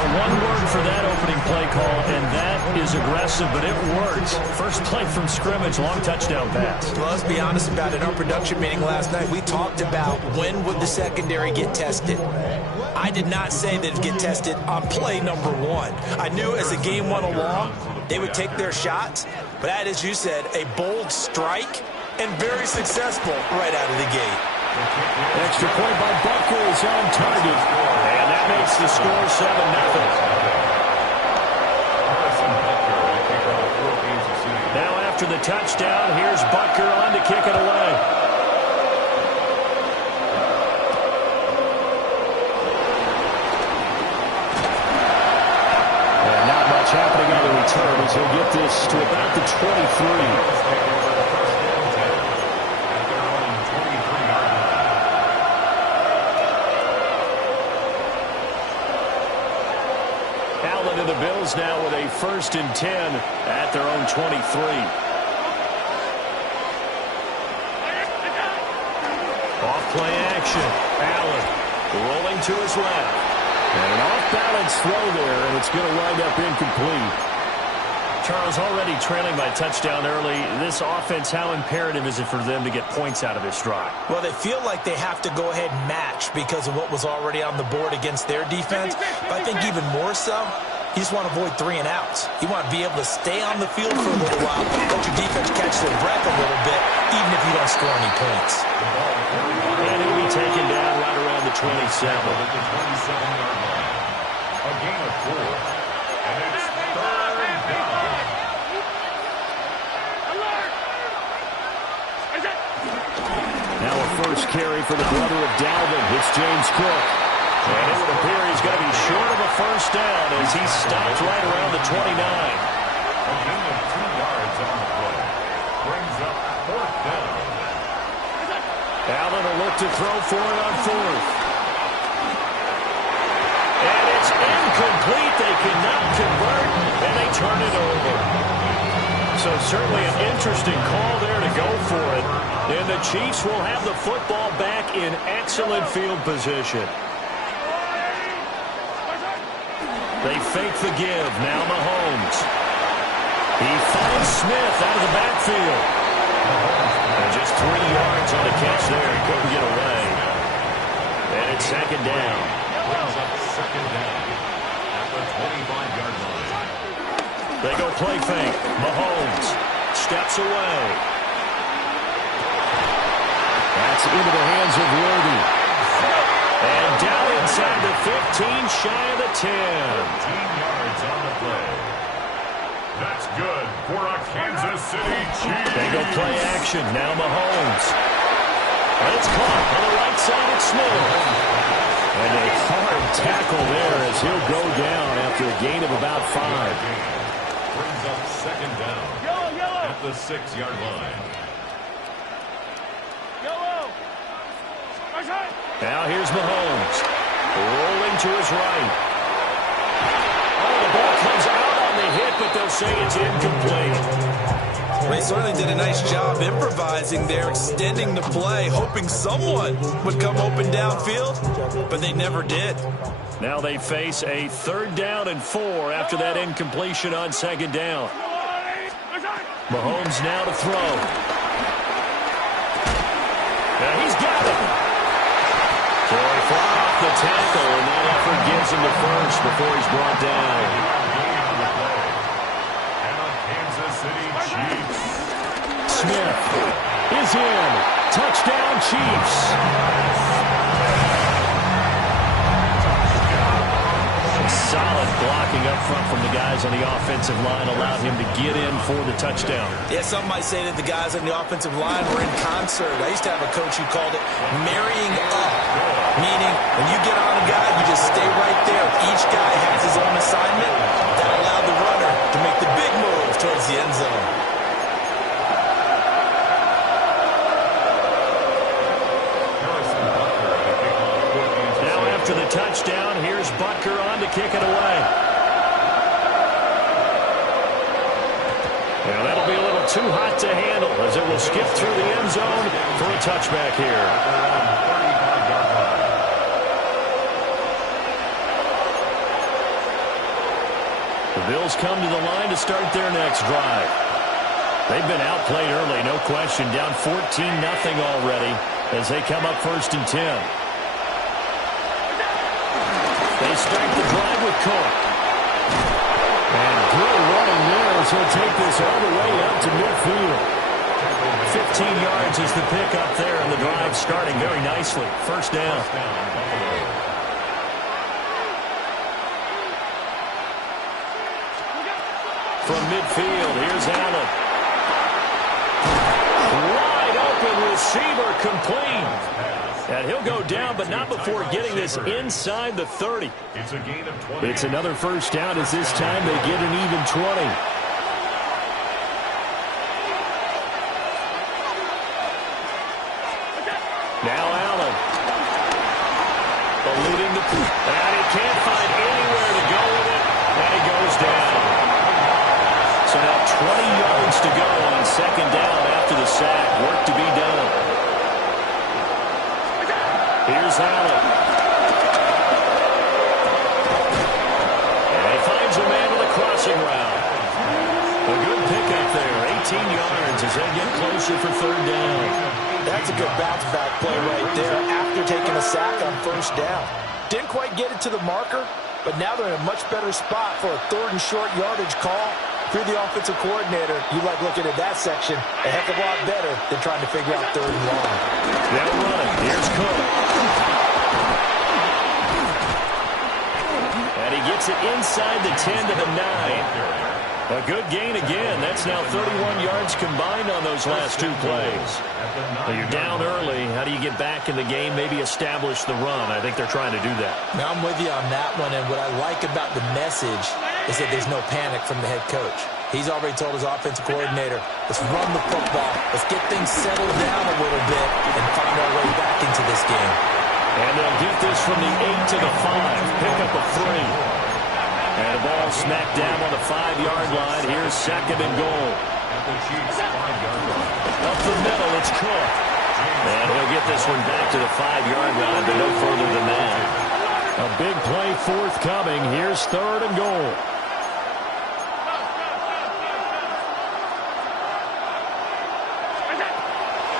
One word for that opening play call, and that is aggressive, but it works. First play from scrimmage, long touchdown pass. Well, let's be honest about it. Our production meeting last night, we talked about when would the secondary get tested. I did not say that it'd get tested on play number 1. I knew as the game went along, they would take their shots, but that, as you said, a bold strike and very successful right out of the gate. Extra point by Butker is on target. And that makes the score 7-0. Now after the touchdown, here's Butker on to kick it away. And not much happening on the return as he'll get this to about the 23. And the Bills now with a 1st and 10 at their own 23. Off play action. Allen rolling to his left. And an off-balance throw there, and it's going to wind up incomplete. Charles, already trailing by touchdown early. This offense, how imperative is it for them to get points out of this drive? Well, they feel like they have to go ahead and match because of what was already on the board against their defense. But I think even more so, you just want to avoid 3 and outs. You want to be able to stay on the field for a little while, let your defense catch their breath a little bit, even if you don't score any points. And he'll be taken down right around the 27. A gain of 4. And it's 3rd down. Now a first carry for the brother of Dalvin. It's James Cook. And it would appear he's going to be short of a first down as he stopped right around the 29. A gain of 2 yards on the play. Brings up 4th down. Allen will look to throw for it on 4th. And it's incomplete. They cannot convert, and they turn it over. So certainly an interesting call there to go for it. And the Chiefs will have the football back in excellent field position. They fake the give. Now Mahomes. He finds Smith out of the backfield. And just 3 yards on the catch there. He couldn't get away. And it's 2nd down. Brings up 2nd down at the 25-yard line. They go play fake. Mahomes steps away. That's into the hands of Worthy. And down inside the 15, shy of the 10. 13 yards on the play. That's good for a Kansas City Chiefs. They go play action. Now Mahomes. And it's caught on the right side of Smith. And a hard tackle there as he'll go down after a gain of about 5. Brings up 2nd down at the 6-yard line. Now here's Mahomes. Rolling to his right. Oh, the ball comes out on the hit, but they'll say it's incomplete. They certainly did a nice job improvising there, extending the play, hoping someone would come open downfield, but they never did. Now they face a 3rd down and 4 after that incompletion on 2nd down. Mahomes now to throw. Now he's got it. So he fought off the tackle, and that effort gives him the first before he's brought down. And a Kansas City Chiefs. Smith is in. Touchdown, Chiefs. solid blocking up front from the guys on the offensive line allowed him to get in for the touchdown. Yeah, some might say that the guys on the offensive line were in concert. I used to have a coach who called it marrying up, meaning when you get on a guy, you just stay right there. Each guy has his own assignment. That allowed the runner to make the big move towards the end zone. Now after the touchdown, here's Butker on to kick it away. Now that'll be a little too hot to handle as it will skip through the end zone for a touchback here. The Bills come to the line to start their next drive. They've been outplayed early, no question. Down 14-0 already as they come up 1st and 10. They start the drive with Cook. And good running there as he'll take this all the way up to midfield. 15 yards is the pickup there, and the drive starting very nicely. 1st down. From midfield, here's Allen. Wide open receiver complete. And he'll go down, but not before getting this inside the 30. It's a gain of 20. It's another 1st down as this time they get an even 20. Now Allen. Eluding the... And he can't find anywhere to go with it. And he goes down. So now 20 yards to go on 2nd down after the sack. Work to be done. Here's Allen. And he finds a man with a crossing route. A good pickup there. 18 yards as they get closer for 3rd down. That's a good bounce-back play right there after taking a sack on 1st down. Didn't quite get it to the marker, but now they're in a much better spot for a 3rd and short yardage call. If you're the offensive coordinator, you like looking at that section a heck of a lot better than trying to figure out 3rd and long. They'll run it. Here's Cook. And he gets it inside the 10 to the 9. A good gain again. That's now 31 yards combined on those last 2 plays. Well, you're down early. How do you get back in the game, maybe establish the run? I think they're trying to do that. Now, I'm with you on that one, and what I like about the message is that there's no panic from the head coach. He's already told his offensive coordinator, let's run the football, let's get things settled down a little bit and find our way back into this game. And they'll get this from the 8 to the 5. Pick up a 3. And the ball smacked down on the 5-yard line. Here's 2nd and goal. Up the middle, it's Cook. And he'll get this one back to the 5-yard line, but no further than that. A big play forthcoming. Here's 3rd and goal.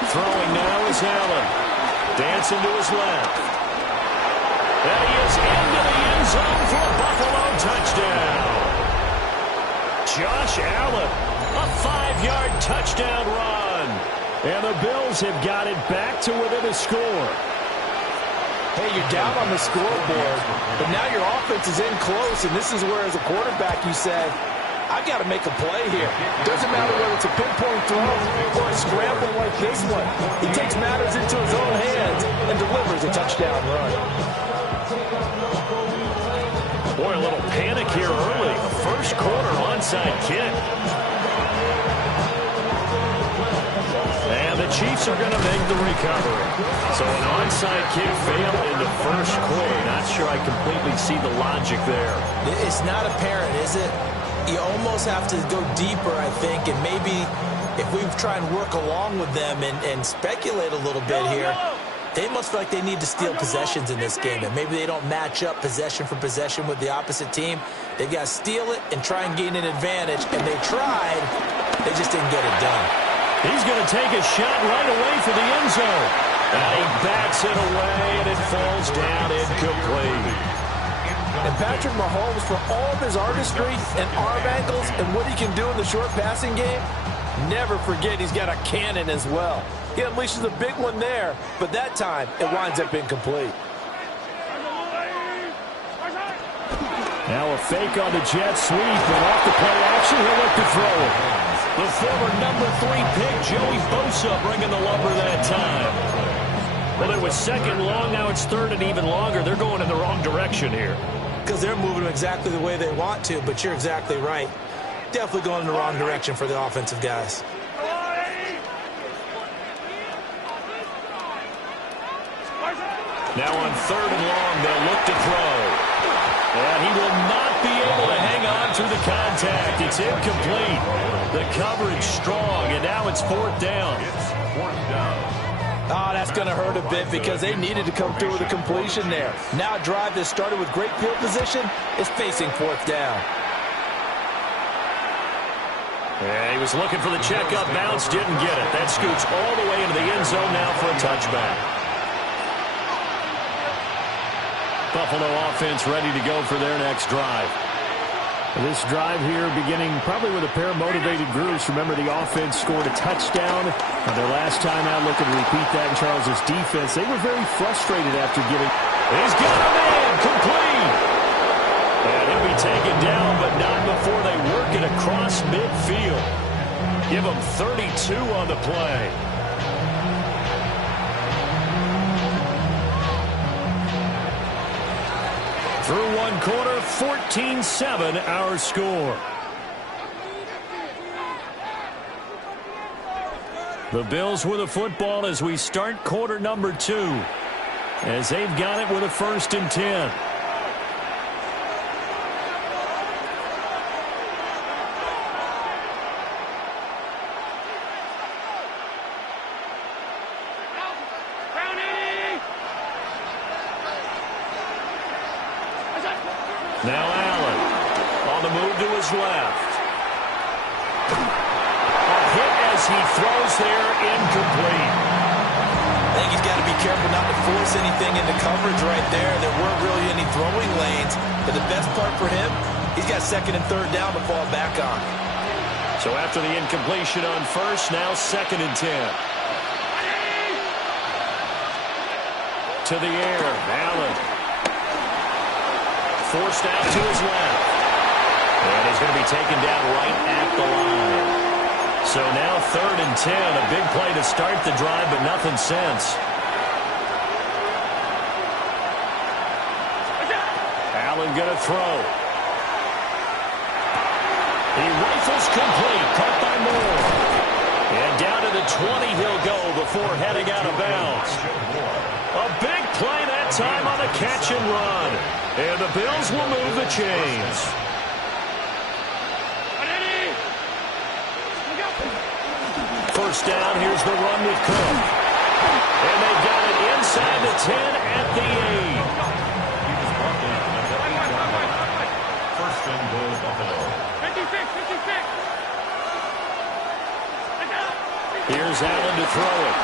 Throwing now is Allen. Dancing to his left. And he is into the end zone for a Buffalo touchdown. Josh Allen, a 5-yard touchdown run. And the Bills have got it back to within a score. Hey, you're down on the scoreboard, but now your offense is in close, and this is where, as a quarterback, you say, I've got to make a play here. Doesn't matter whether it's a pinpoint throw or a scramble like this one. He takes matters into his own hands and delivers a touchdown run. Boy, a little panic here early. A 1st quarter onside kick. And the Chiefs are going to make the recovery. So an onside kick failed in the 1st quarter. Not sure I completely see the logic there. It's not apparent, is it? You almost have to go deeper, I think, and maybe if we try and work along with them and speculate a little bit here, they must feel like they need to steal possessions in this game, and maybe they don't match up possession for possession with the opposite team. They've got to steal it and try and gain an advantage, and they tried. They just didn't get it done. He's going to take a shot right away for the end zone. And he bats it away, and it falls down incomplete. And Patrick Mahomes, for all of his artistry and arm angles and what he can do in the short passing game, never forget he's got a cannon as well. He unleashes a big one there, but that time it winds up incomplete. Now a fake on the jet sweep, and off the play action, he'll look to throw it. The former number 3 pick, Joey Bosa, bringing the lumber that time. Well, it was second long, now it's third and even longer. They're going in the wrong direction here. Because they're moving exactly the way they want to, but you're exactly right. Definitely going in the wrong direction for the offensive guys. Now on third and long, they'll look to throw. And he will not be able to hang on through the contact. It's incomplete. The coverage strong, and now it's fourth down. It's fourth down. Oh, that's going to hurt a bit because they needed to come through with a completion there. Now a drive that started with great field position is facing fourth down. Yeah, he was looking for the checkup bounce, didn't get it. That scoots all the way into the end zone now for a touchback. Buffalo offense ready to go for their next drive. This drive here beginning probably with a pair of motivated groups. Remember, the offense scored a touchdown on their last time out. Looking to repeat that in Charles' defense. They were very frustrated after giving. He's got a man complete. And he'll be taken down, but not before they work it across midfield. Give him 32 on the play. Through one quarter, 14-7 our score. The Bills with the football as we start quarter number 2. As they've got it with a 1st and 10. Now Allen on the move to his left. A hit as he throws there, incomplete. I think he's got to be careful not to force anything into coverage right there. There weren't really any throwing lanes. But the best part for him, he's got 2nd and 3rd down to fall back on. So after the incompletion on 1st, now 2nd and 10. To the air, Allen. Forced out to his left. And he's going to be taken down right at the line. So now 3rd and 10. A big play to start the drive, but nothing since. Allen going to throw. He rifles complete. Caught by Moore. And down to the 20 he'll go before heading out of bounds. A big play that time on a catch and run. And the Bills will move the chains. First down, here's the run with Cook. And they've got it inside the 10 at the 8. First and goal, Buffalo. 56. Here's Allen to throw it.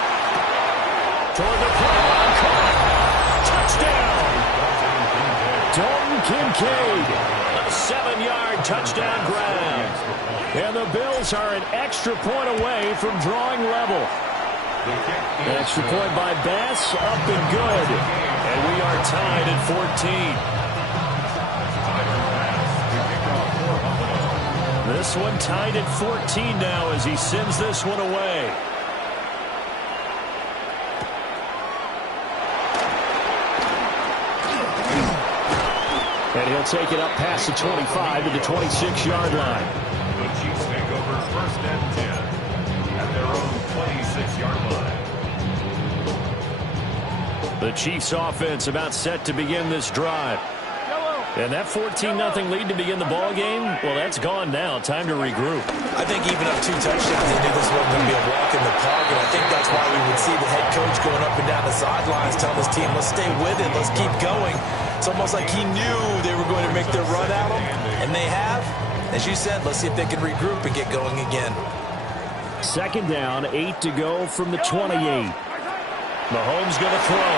Toward the pylon, caught. Touchdown. Dalton Kincaid. A 7-yard touchdown grab. And the Bills are an extra point away from drawing level. An extra point by Bass, up and good. And we are tied at 14. This one tied at 14 now as he sends this one away. And he'll take it up past the 25 to the 26-yard line. The Chiefs take over 1st and 10 at their own 26-yard line. The Chiefs offense about set to begin this drive. And that 14-0 lead to begin the ball game, well, that's gone now. Time to regroup. I think even up 2 touchdowns, they knew this wasn't going to be a walk in the park, and I think that's why we would see the head coach going up and down the sidelines telling his team, let's stay with it, let's keep going. It's almost like he knew they were going to make their run at him, and they have. As you said, let's see if they can regroup and get going again. 2nd down, 8 to go from the 28. Mahomes going to throw.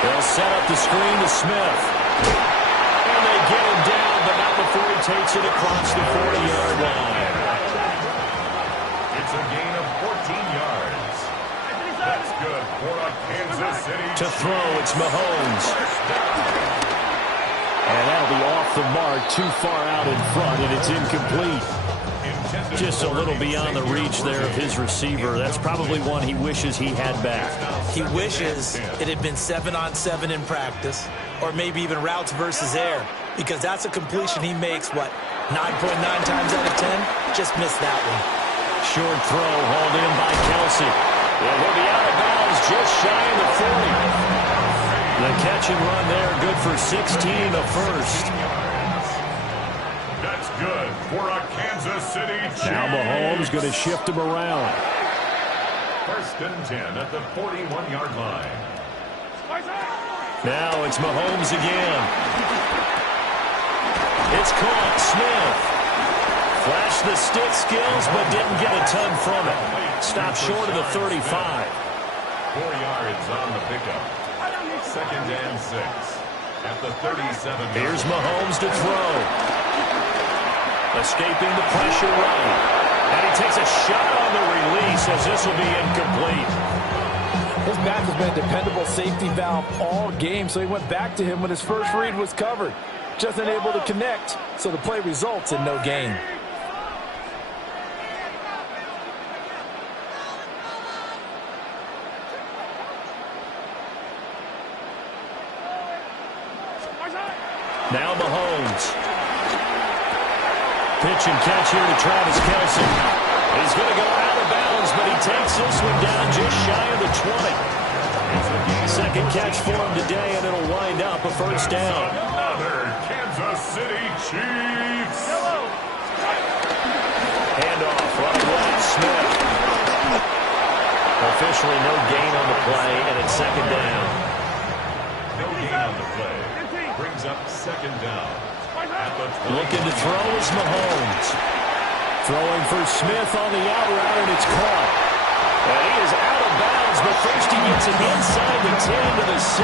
They'll set up the screen to Smith. And they get him down, but not before he takes it across the 40-yard line. It's a gain of 14 yards. That's good for a Kansas City. To throw, it's Mahomes. And And that'll be off the mark, too far out in front, and it's incomplete. Just a little beyond the reach there of his receiver. That's probably one he wishes he had back. He wishes it had been 7-on-7 in practice, or maybe even routes versus air, because that's a completion he makes, 9.9 times out of 10? Just missed that one. Short throw hauled in by Kelsey. And he'll be out of bounds just shy of the 40. The catch and run there, good for 16, the first. That's good for a Kansas City Chiefs. Now Mahomes going to shift him around. 1st and 10 at the 41-yard line. Now it's Mahomes again. It's caught. Smith flashed the stick skills, but didn't get a ton from it. Stopped short of the 35. 4 yards on the pickup. 2nd and 6 at the 37. Here's Mahomes to throw. Escaping the pressure right. And he takes a shot on the release as this will be incomplete. His back has been a dependable safety valve all game, so he went back to him when his first read was covered. Just unable to connect, so the play results in no gain. Now Mahomes. Pitch and catch here to Travis Kelsey. He's going to go out of bounds, but he takes this one down just shy of the 20. Second catch for him today, and it'll wind up a first down. Another Kansas City Chiefs. Handoff, running left, Smith. Officially no gain on the play, and it's 2nd down. No gain on the play. Brings up 2nd down. Looking to throw is Mahomes. Throwing for Smith on the out route, and it's caught. And he is out of bounds, but first he gets it inside the 10 to the 7.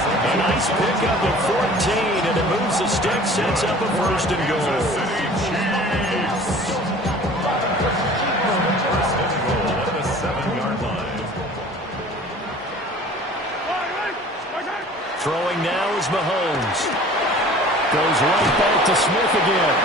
A nice pickup of 14, and it moves the stick, sets up a 1st and goal. First and goal at the 7-yard line. Throwing now is Mahomes. Goes right back to Smith again.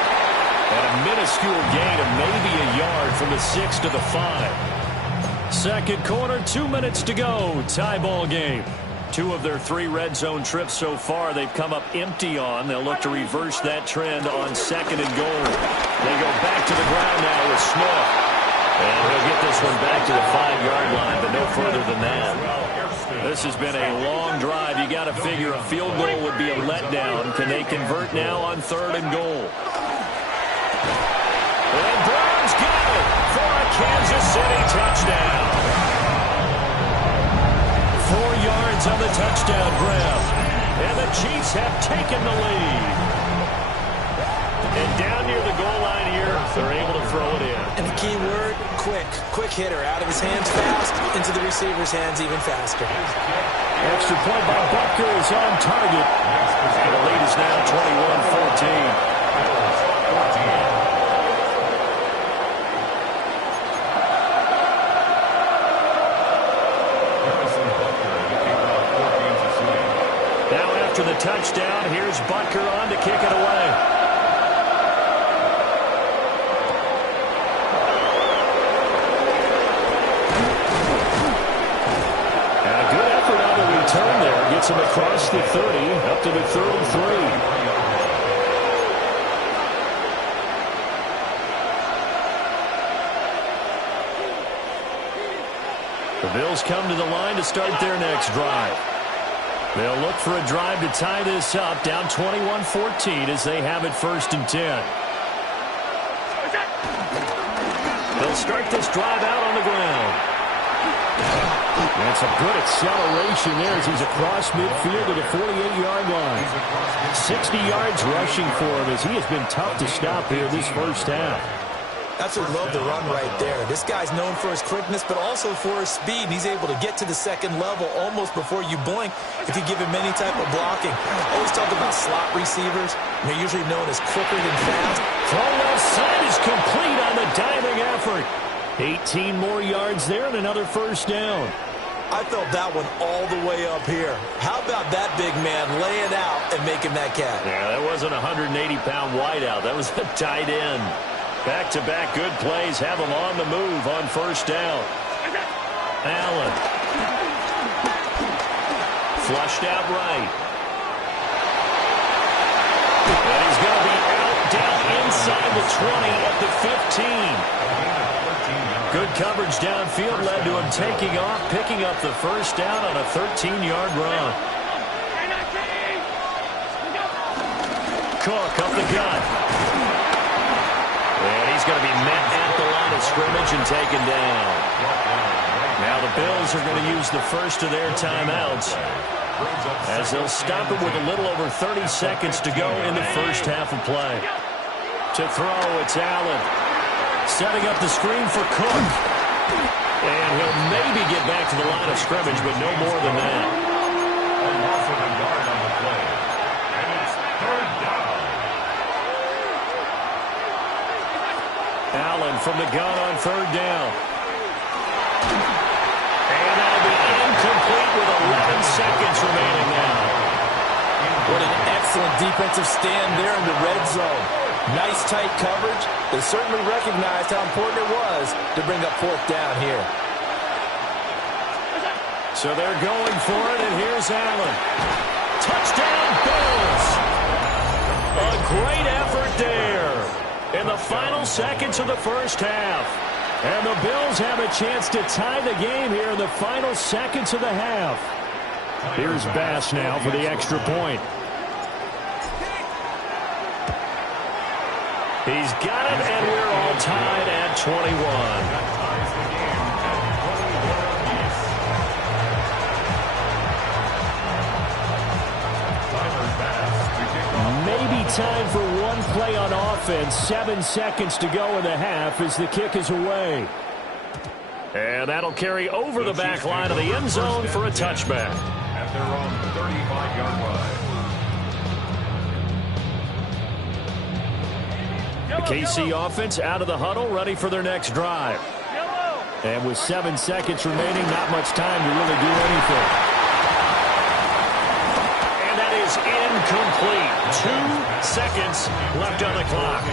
And a minuscule gain of maybe a yard from the 6 to the 5. Second quarter, 2 minutes to go. Tie ball game. 2 of their 3 red zone trips so far they've come up empty on. They'll look to reverse that trend on 2nd and goal. They go back to the ground now with Smith. And he'll get this one back to the 5-yard line, but no further than that. This has been a long drive. You got to figure a field goal would be a letdown. Can they convert now on 3rd and goal? And Brown's got it for a Kansas City touchdown. 4 yards on the touchdown grab. And the Chiefs have taken the lead. And down near the goal line here, they're able to throw it in. And the key word, quick. Quick hitter. Out of his hands fast, into the receiver's hands even faster. Extra point by Butker is on target. And the lead is now 21-14. Now after the touchdown, here's Butker on to kick it away. Turn there, gets him across the 30, up to the 33. The Bills come to the line to start their next drive. They'll look for a drive to tie this up, down 21-14 as they have it 1st and 10. They'll start this drive out on the ground. And some good acceleration there as he's across midfield to the 48-yard line. 60 yards rushing for him as he has been tough to stop here this first half. That's what love the run right there. This guy's known for his quickness, but also for his speed. He's able to get to the 2nd level almost before you blink if you give him any type of blocking. Always talk about slot receivers. They're usually known as quicker than fast. Throw left side is complete on the diving effort. 18 more yards there and another first down. I felt that one all the way up here. How about that big man laying out and making that catch? Yeah, that wasn't a 180-pound wideout. That was a tight end. Back-to-back good plays have them on the move on first down. Allen. Flushed out right. And he's going to be out down inside the 20 at the 15. Good coverage downfield led to him taking off, picking up the first down on a 13-yard run. Cook up the gut. And he's going to be met at the line of scrimmage and taken down. Now the Bills are going to use the first of their timeouts as they'll stop it with a little over 30 seconds to go in the first half of play. To throw, it's Allen. Setting up the screen for Cook. And he'll maybe get back to the line of scrimmage, but no more than that. A loss of a yard on the play. And it's third down. Allen from the gun on third down. And that'll be incomplete with 11 seconds remaining now. What an excellent defensive stand there in the red zone. Nice tight coverage. They certainly recognized how important it was to bring up fourth down here. So they're going for it, and here's Allen. Touchdown, Bills! A great effort there in the final seconds of the first half. And the Bills have a chance to tie the game here in the final seconds of the half. Here's Bass now for the extra point. He's got it, and we're all tied at 21. Maybe time for one play on offense. 7 seconds to go in the half as the kick is away. And that'll carry over the back line of the end zone for a touchback. At their own 35-yard line. The KC offense out of the huddle, ready for their next drive. And with 7 seconds remaining, not much time to really do anything. And that is incomplete. 2 seconds left on the clock.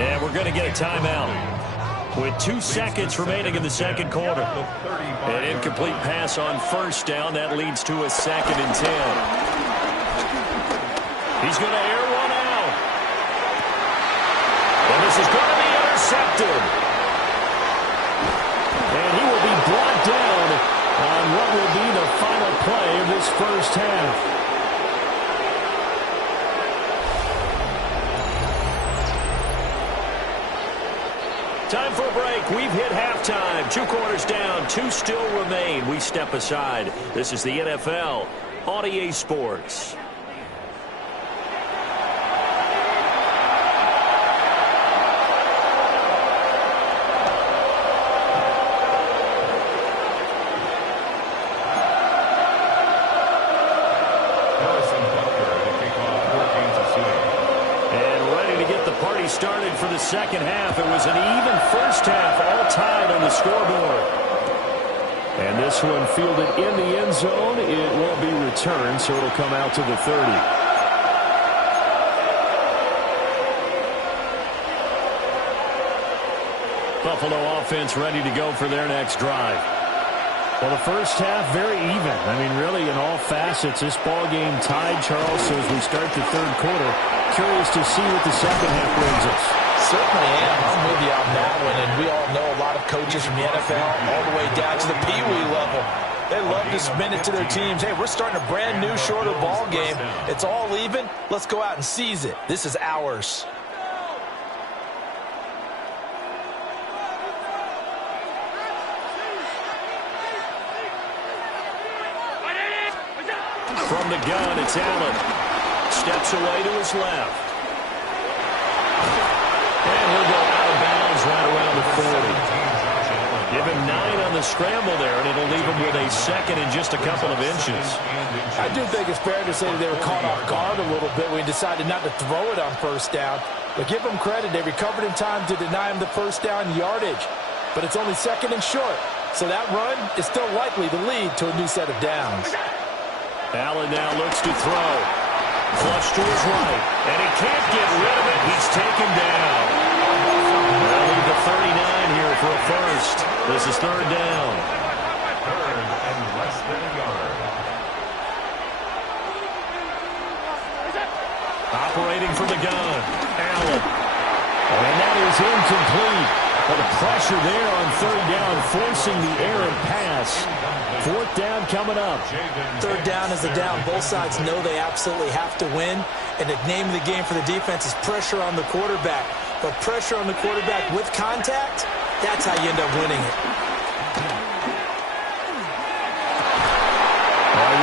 And we're going to get a timeout with 2 seconds remaining in the second quarter. An incomplete pass on first down. That leads to a 2nd and 10. He's going to air one out. And this is going to be intercepted. And he will be brought down on what will be the final play of this first half. Time for a break. We've hit halftime. 2 quarters down. 2 still remain. We step aside. This is the NFL on EA Sports. Started for the second half. It was an even first half, all tied on the scoreboard. And this one fielded in the end zone. It will be returned, so it'll come out to the 30. Buffalo offense ready to go for their next drive. Well, the first half, very even. I mean, really, in all facets, this ball game tied, Charles. So as we start the third quarter, curious to see what the second half brings us. Certainly am. I'm with you on that one. And we all know a lot of coaches from the NFL all the way down to the Pee-wee level. They love to spin it to their teams. Hey, we're starting a brand new, shorter ball game. It's all even. Let's go out and seize it. This is ours. From the gun, it's Allen. Steps away to his left. And he'll go out of bounds right around the 40. Give him 9 on the scramble there, and it'll leave him with a 2nd and just a couple of inches. I do think it's fair to say that they were caught off guard a little bit when he decided not to throw it on first down. But give them credit. They recovered in time to deny him the first down yardage. But it's only 2nd and short. So that run is still likely to lead to a new set of downs. Allen now looks to throw. Flush to his right, and he can't get rid of it. He's taken down. They'll lead to 39 here for a first. This is third down. Third and less than a yard. Operating from the gun, Allen. And that is incomplete. But the pressure there on third down, forcing the errant pass. Fourth down coming up. Third down is a down. Both sides know they absolutely have to win. And the name of the game for the defense is pressure on the quarterback. But pressure on the quarterback with contact, that's how you end up winning it.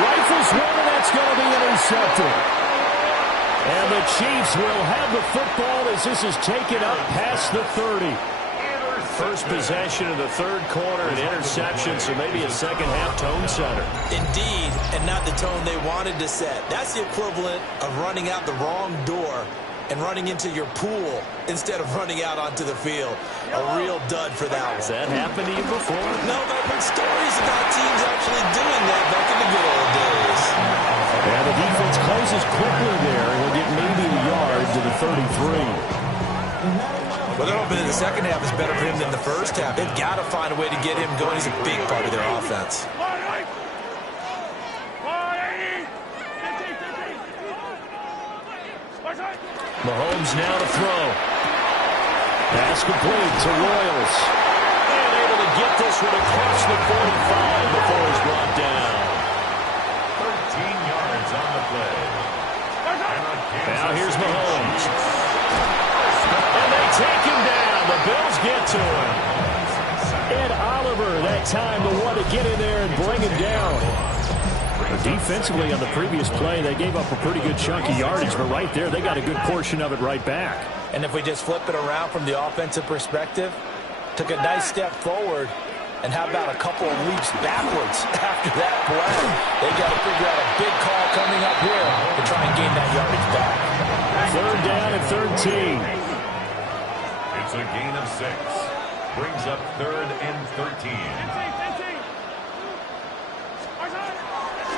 Rifles one, and that's going to be intercepted. And the Chiefs will have the football as this is taken up past the 30. First possession of the third quarter, an interception, so maybe a second-half tone setter. Indeed, and not the tone they wanted to set. That's the equivalent of running out the wrong door and running into your pool instead of running out onto the field. A real dud for that one. Has that happened to you before? No, but I've heard stories about teams actually doing that back in the good old days. And the defense closes quickly there. He'll get maybe a yard to the 33. Well, they're hoping that the second half is better for him than the first half. They've got to find a way to get him going. He's a big part of their offense. Mahomes now to throw. Pass complete to Royals. And able to get this one across the 45 before he's brought down. 13 yards on the play. Now here's Mahomes. And they take him down. The Bills get to him. Ed Oliver, that time the one to get in there and bring him down. Defensively on the previous play, they gave up a pretty good chunk of yardage, but right there, they got a good portion of it right back. And if we just flip it around from the offensive perspective, took a nice step forward, and how about a couple of leaps backwards after that play? They got to figure out a big call coming up here to try and gain that yardage back. Third down and 13. It's a gain of 6. Brings up third and 13.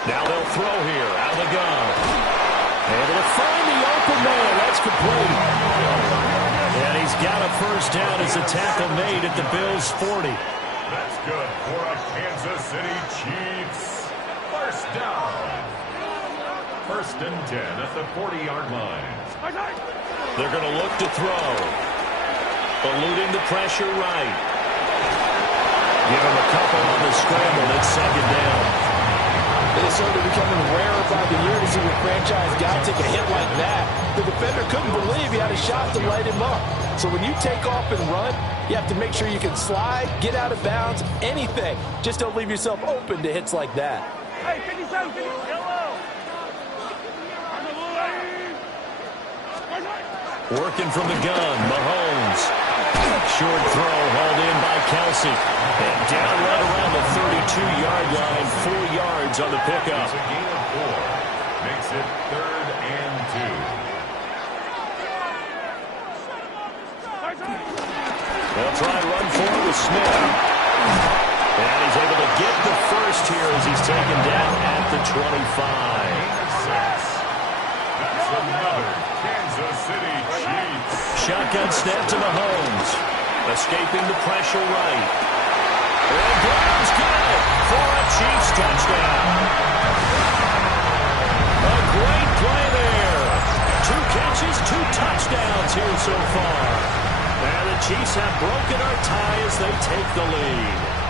Now they'll throw here out of the gun. Able to find the open man. That's complete. And he's got a first down as the tackle made at the Bills' 40. That's good for a Kansas City Chiefs. First down. First and 10 at the 40-yard line. They're going to look to throw. Eluding the pressure right. Give him a couple on the scramble. It's second down. It is certainly becoming rarer by the year to see a franchise guy take a hit like that. The defender couldn't believe he had a shot to light him up. So when you take off and run, you have to make sure you can slide, get out of bounds, anything. Just don't leave yourself open to hits like that. Hey, 57, yellow. Working from the gun, Mahomes. Short throw hauled in by Kelsey. And down right around the 32-yard line, 4 yards on the pickup. It's a gain of 4. Makes it third and 2. They'll try and run forward with Smith. And he's able to get the first here as he's taken down at the 25. That's another Kansas City Chiefs. Shotgun snap to Mahomes. Escaping the pressure right. And Brown's got it for a Chiefs touchdown. A great play there. 2 catches, 2 touchdowns here so far. And the Chiefs have broken our tie as they take the lead.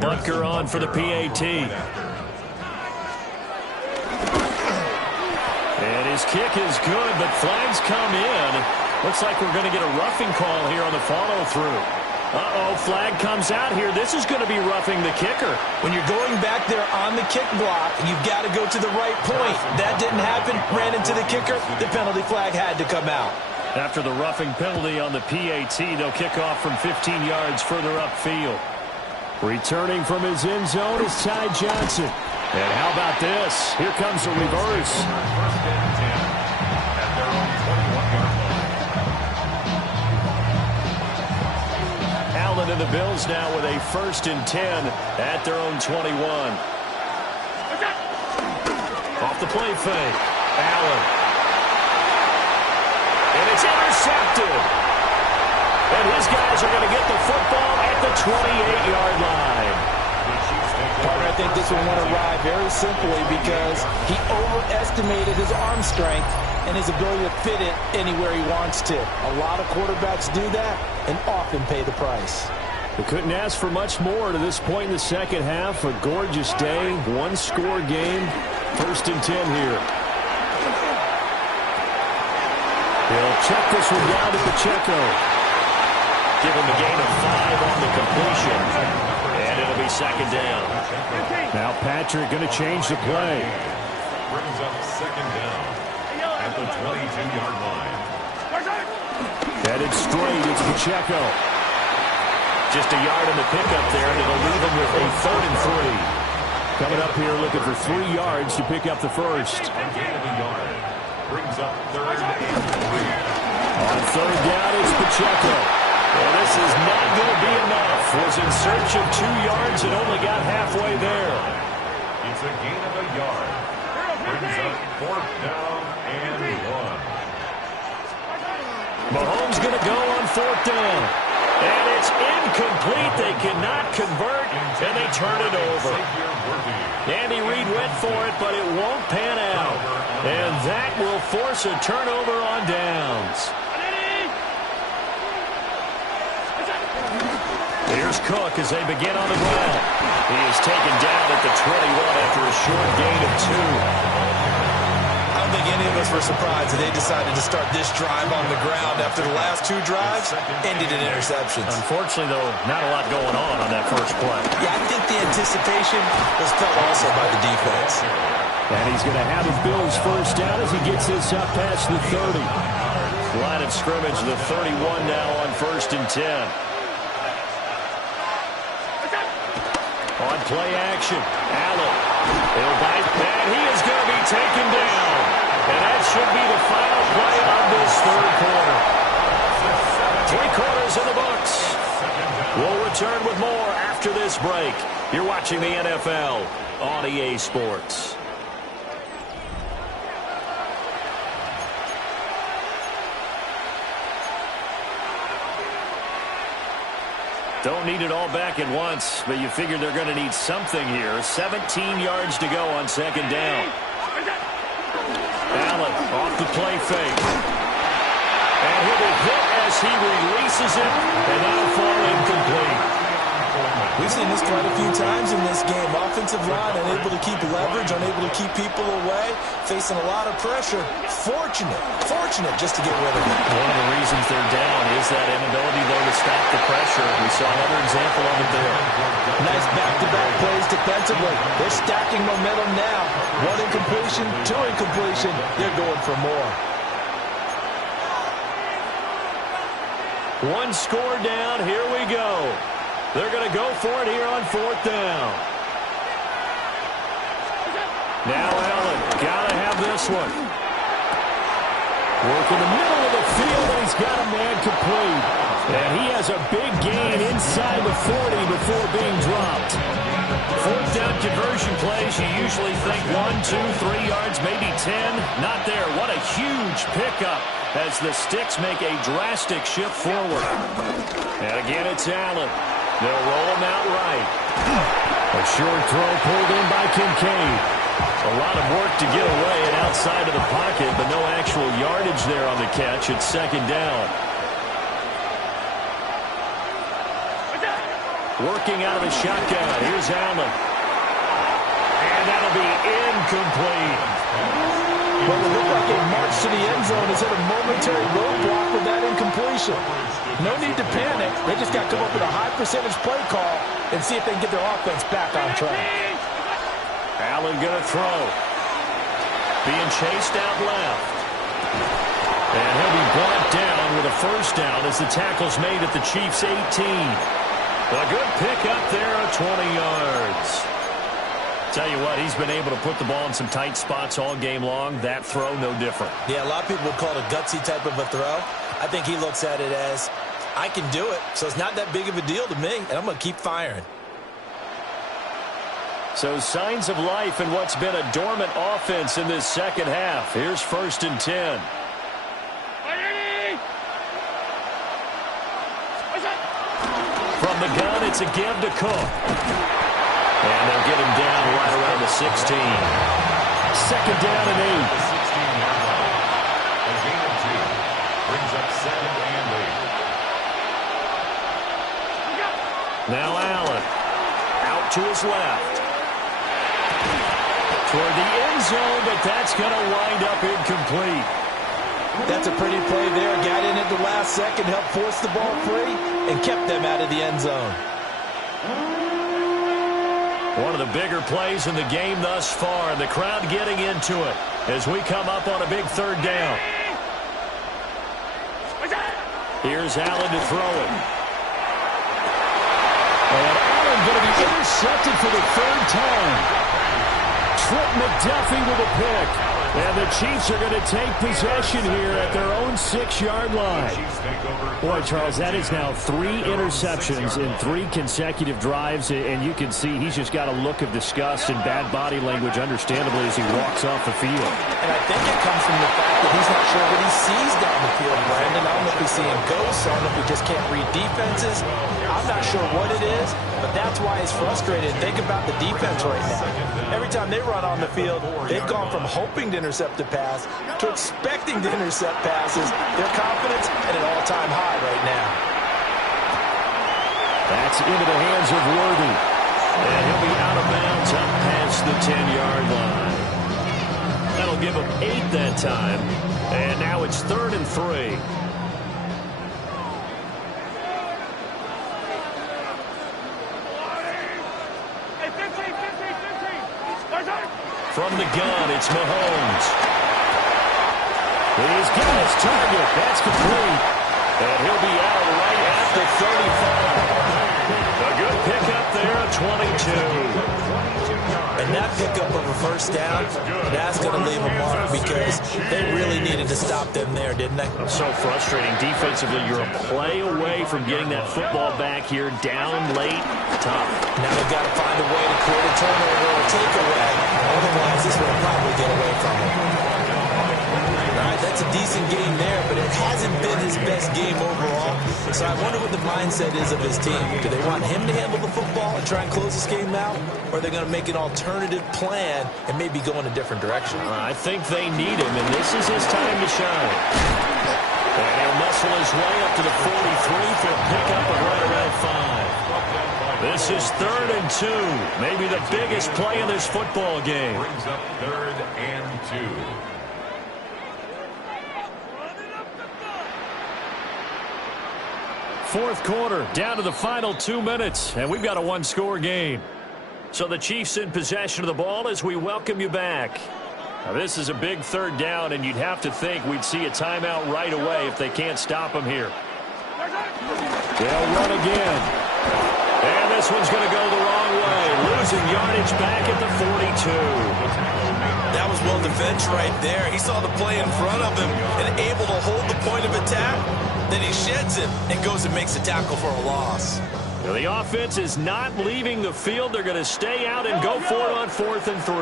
Bunker on for the PAT. And his kick is good, but flags come in. Looks like we're going to get a roughing call here on the follow-through. Uh-oh, flag comes out here. This is going to be roughing the kicker. When you're going back there on the kick block, you've got to go to the right point. That didn't happen. Ran into the kicker. The penalty flag had to come out. After the roughing penalty on the PAT, they'll kick off from 15 yards further upfield. Returning from his end zone is Ty Johnson. And how about this? Here comes a reverse. First and 10 at their own 21-yard line. Allen and the Bills now with a 1st and 10 at their own 21. Off the play fake. Allen. And it's intercepted. And his guys are going to get the football at the 28-yard line. Partner, I think this one went awry very simply because he overestimated his arm strength and his ability to fit it anywhere he wants to. A lot of quarterbacks do that and often pay the price. They couldn't ask for much more to this point in the second half. A gorgeous day, one-score game. 1st and 10 here. He'll check this one down to Pacheco. Give him a gain of 5 on the completion. And it'll be 2nd down. Now Patrick going to change the play. Brings up 2nd down at the 22-yard line. Headed straight, it's Pacheco. Just a yard in the pickup there, and it'll leave him with a 3rd and 3. Coming up here looking for 3 yards to pick up the first. A gain of a yard. Brings up 3rd and 3. On 3rd down, it's Pacheco. Well, this is not going to be enough. Was in search of 2 yards and only got halfway there. It's a gain of a yard. Brings up 4th down and 1. Mahomes going to go on 4th down. And it's incomplete. They cannot convert, and they turn it over. Andy Reid went for it, but it won't pan out. And that will force a turnover on downs. Here's Cook as they begin on the ground. He is taken down at the 21 after a short gain of 2. I don't think any of us were surprised that they decided to start this drive on the ground after the last 2 drives ended in interceptions. Unfortunately, though, not a lot going on that first play. Yeah, I think the anticipation was felt also by the defense. And he's going to have a Bills first down as he gets this up past the 30. Line of scrimmage, the 31 now on 1st and 10. On play action, Allen. He'll bite, and he is going to be taken down. And that should be the final play of this 3rd quarter. 3 quarters in the books. We'll return with more after this break. You're watching the NFL on EA Sports. Don't need it all back at once, but you figure they're going to need something here. 17 yards to go on 2nd down. Allen off the play fake. And he'll be hit as he releases it, and that'll fall incomplete. We've seen this quite a few times in this game. Offensive line unable to keep leverage, unable to keep people away, facing a lot of pressure. Fortunate just to get rid of it. One of the reasons they're down is that inability, though, to stop the pressure. We saw another example of it there. Nice back-to-back plays defensively. They're stacking momentum now. 1 incompletion, 2 incompletion. They're going for more. 1 score down. Here we go. They're going to go for it here on 4th down. Now Allen, got to have this one. Work in the middle of the field, and he's got a man complete. And he has a big gain inside the 40 before being dropped. 4th down conversion plays, you usually think 1, 2, 3 yards, maybe 10. Not there. What a huge pickup as the sticks make a drastic shift forward. And again, it's Allen. They'll roll him out right. A short throw pulled in by Kincaid. A lot of work to get away and outside of the pocket, but no actual yardage there on the catch. It's 2nd down. Working out of a shotgun. Here's Allen. And that'll be incomplete. Well, it looked like a march to the end zone has hit a momentary roadblock with that incompletion. No need to panic. They just got to come up with a high percentage play call and see if they can get their offense back on track. Allen going to throw. Being chased out left. And he'll be brought down with a first down as the tackle's made at the Chiefs' 18. A good pick up there of 20 yards. Tell you what, he's been able to put the ball in some tight spots all game long. That throw, no different. Yeah, a lot of people would call it a gutsy type of a throw. I think he looks at it as, I can do it, so it's not that big of a deal to me, and I'm going to keep firing. So signs of life in what's been a dormant offense in this second half. Here's 1st and 10. From the gun, it's a give to Cook. And they'll get him down right around the 16. 2nd down and 8. The 16-yard line. A gain of 2. Brings up 2nd and 8. Now Allen. Out to his left. Toward the end zone, but that's going to wind up incomplete. That's a pretty play there. Got in at the last second, helped force the ball free, and kept them out of the end zone. One of the bigger plays in the game thus far, and the crowd getting into it as we come up on a big 3rd down. Here's Allen to throw it. And Allen going to be intercepted for the 3rd time. Trent McDuffie with a pick. And the Chiefs are going to take possession here at their own 6-yard line. Boy, Charles, that is now 3 interceptions in 3 consecutive drives, and you can see he's just got a look of disgust and bad body language, understandably, as he walks off the field. And I think it comes from the fact that he's not sure what he sees down the field, Brandon. I don't know if he's seeing ghosts. I don't know if he just can't read defenses. I'm not sure what it is, but that's why he's frustrated. Think about the defense right now. Every time they run on the field, they've gone from hoping to intercept a pass to expecting to intercept passes. Their confidence at an all-time high right now. That's into the hands of Worthy. And he'll be out of bounds up past the 10-yard line. That'll give him 8 that time. And now it's 3rd and 3. From the gun, it's Mahomes. He's got his target. That's complete. And he'll be out right at the 35. A good pickup there, 22. And that pickup of a 1st down, that's going to leave a mark because they really needed to stop them there, didn't they? So frustrating. Defensively, you're a play away from getting that football back here, down late, tough. Now they've got to find a way to create a turnover or takeaway. Otherwise, this will probably get away from him. All right, that's a decent game there, but it hasn't been his best game overall. So I wonder what the mindset is of his team. Do they want him to handle the football and try and close this game out? Or are they going to make an alternative plan and maybe go in a different direction? I think they need him, and this is his time to shine. And he'll muscle his way up to the 43 for a pickup of right around 5. This is 3rd and 2. Maybe the biggest play in this football game. Brings up 3rd and 2. Fourth quarter, down to the final 2 minutes, and we've got a 1-score game. So the Chiefs in possession of the ball as we welcome you back. Now this is a big 3rd down, and you'd have to think we'd see a timeout right away if they can't stop him here. They'll run again. And this one's going to go the wrong way. Losing yardage back at the 42. That was well defense right there. He saw the play in front of him and able to hold the point of attack. Then he sheds it and goes and makes a tackle for a loss. Now the offense is not leaving the field. They're going to stay out and go for it on 4th and 3.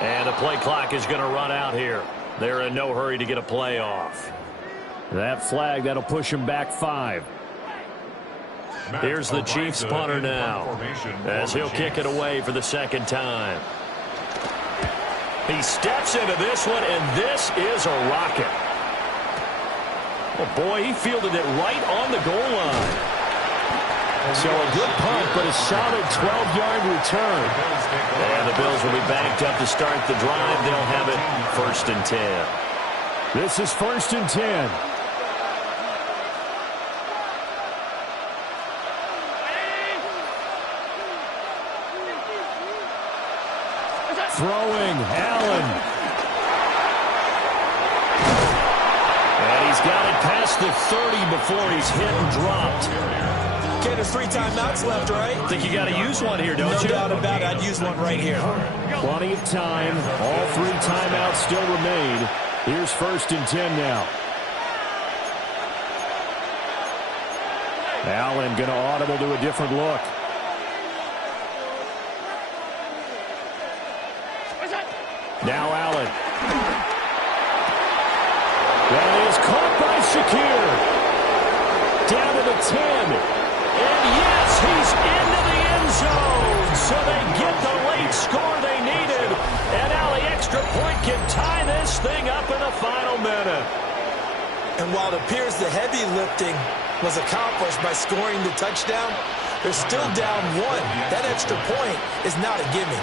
And the play clock is going to run out here. They're in no hurry to get a play off. That flag, that'll push him back 5. Here's the Chiefs punter now as he'll kick it away for the 2nd time. He steps into this one, and this is a rocket. Oh, boy, he fielded it right on the goal line. So a good punt, but a solid 12-yard return. And the Bills will be backed up to start the drive. They'll have it 1st and 10. This is 1st and 10. Throwing, Allen. And he's got it past the 30 before he's hit and dropped. Okay, there's 3 timeouts left, right? I think you got to use one here, don't you? No doubt about it. I'd use one right here. Plenty of time. All 3 timeouts still remain. Here's 1st and 10 now. Allen going to audible to a different look. Now Allen. That is caught by Shakir. Down to the 10. And yes, he's into the end zone. So they get the late score they needed. And now the extra point can tie this thing up in the final minute. And while it appears the heavy lifting was accomplished by scoring the touchdown, they're still down 1. That extra point is not a gimme.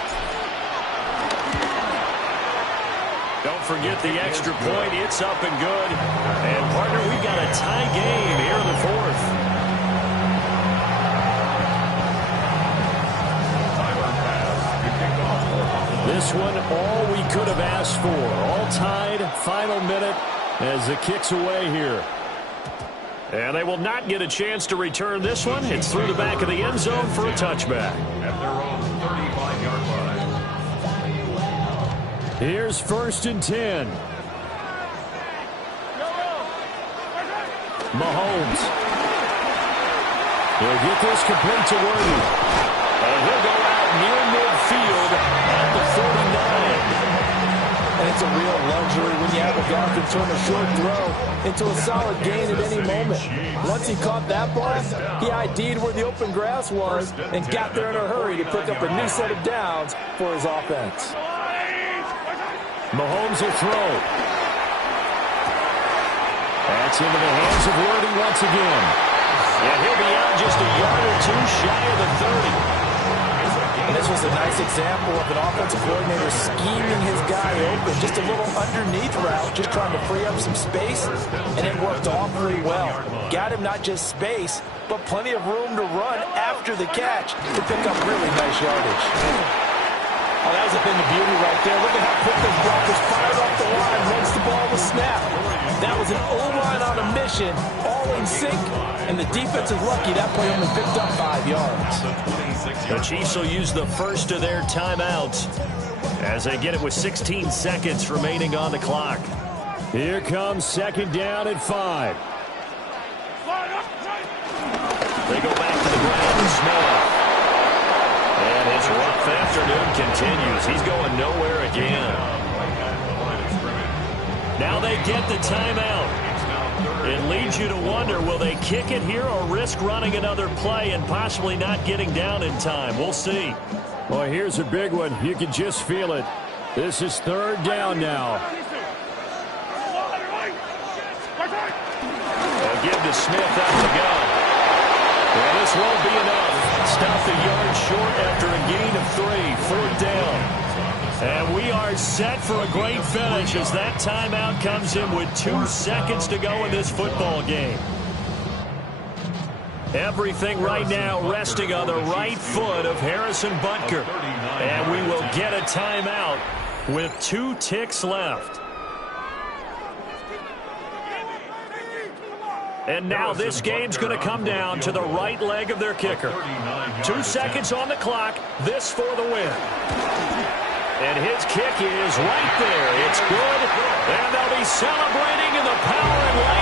Don't forget the extra point. It's up and good. And, partner, we've got a tie game here in the 4th. This one, all we could have asked for. All tied, final minute as the kick's away here. And they will not get a chance to return this one. It's through the back of the end zone for a touchback. At their own 35-yard line. Here's 1st and 10. Mahomes. He'll get this complete to Worthy. And he'll go out near midfield at the 49. And it's a real luxury when you have a guy who can turn a short throw into a solid gain at any moment. Once he caught that ball, he ID'd where the open grass was and got there in a hurry to pick up a new set of downs for his offense. Mahomes will throw. That's into the hands of Worthy once again. And he'll be out just a yard or 2 shy of the 30. And this was a nice example of an offensive coordinator scheming his guy open. Just a little underneath route, just trying to free up some space, and it worked awfully well. Got him not just space, but plenty of room to run after the catch to pick up really nice yardage. Oh, that was a thing of beauty right there. Look at how quick those blockers fired off the line once the ball was snapped. That was an O-line on a mission, all in sync, and the defense is lucky that play only picked up 5 yards. The Chiefs will use the first of their timeouts as they get it with 16 seconds remaining on the clock. Here comes 2nd down at 5. They go back to the ground with Smith. And his rough afternoon continues. He's going nowhere again. Now they get the timeout. It leads you to wonder, will they kick it here or risk running another play and possibly not getting down in time? We'll see. Well, here's a big one. You can just feel it. This is 3rd down now. They'll give to Smith out to go. And this won't be enough. Stopped a yard short after a gain of 3. 4th down. And we are set for a great finish as that timeout comes in with 2 seconds to go in this football game. Everything right now resting on the right foot of Harrison Butker. And we will get a timeout with 2 ticks left. And now this game's going to come down to the right leg of their kicker. 2 seconds on the clock. This for the win. And his kick is right there. It's good. And they'll be celebrating in the power and light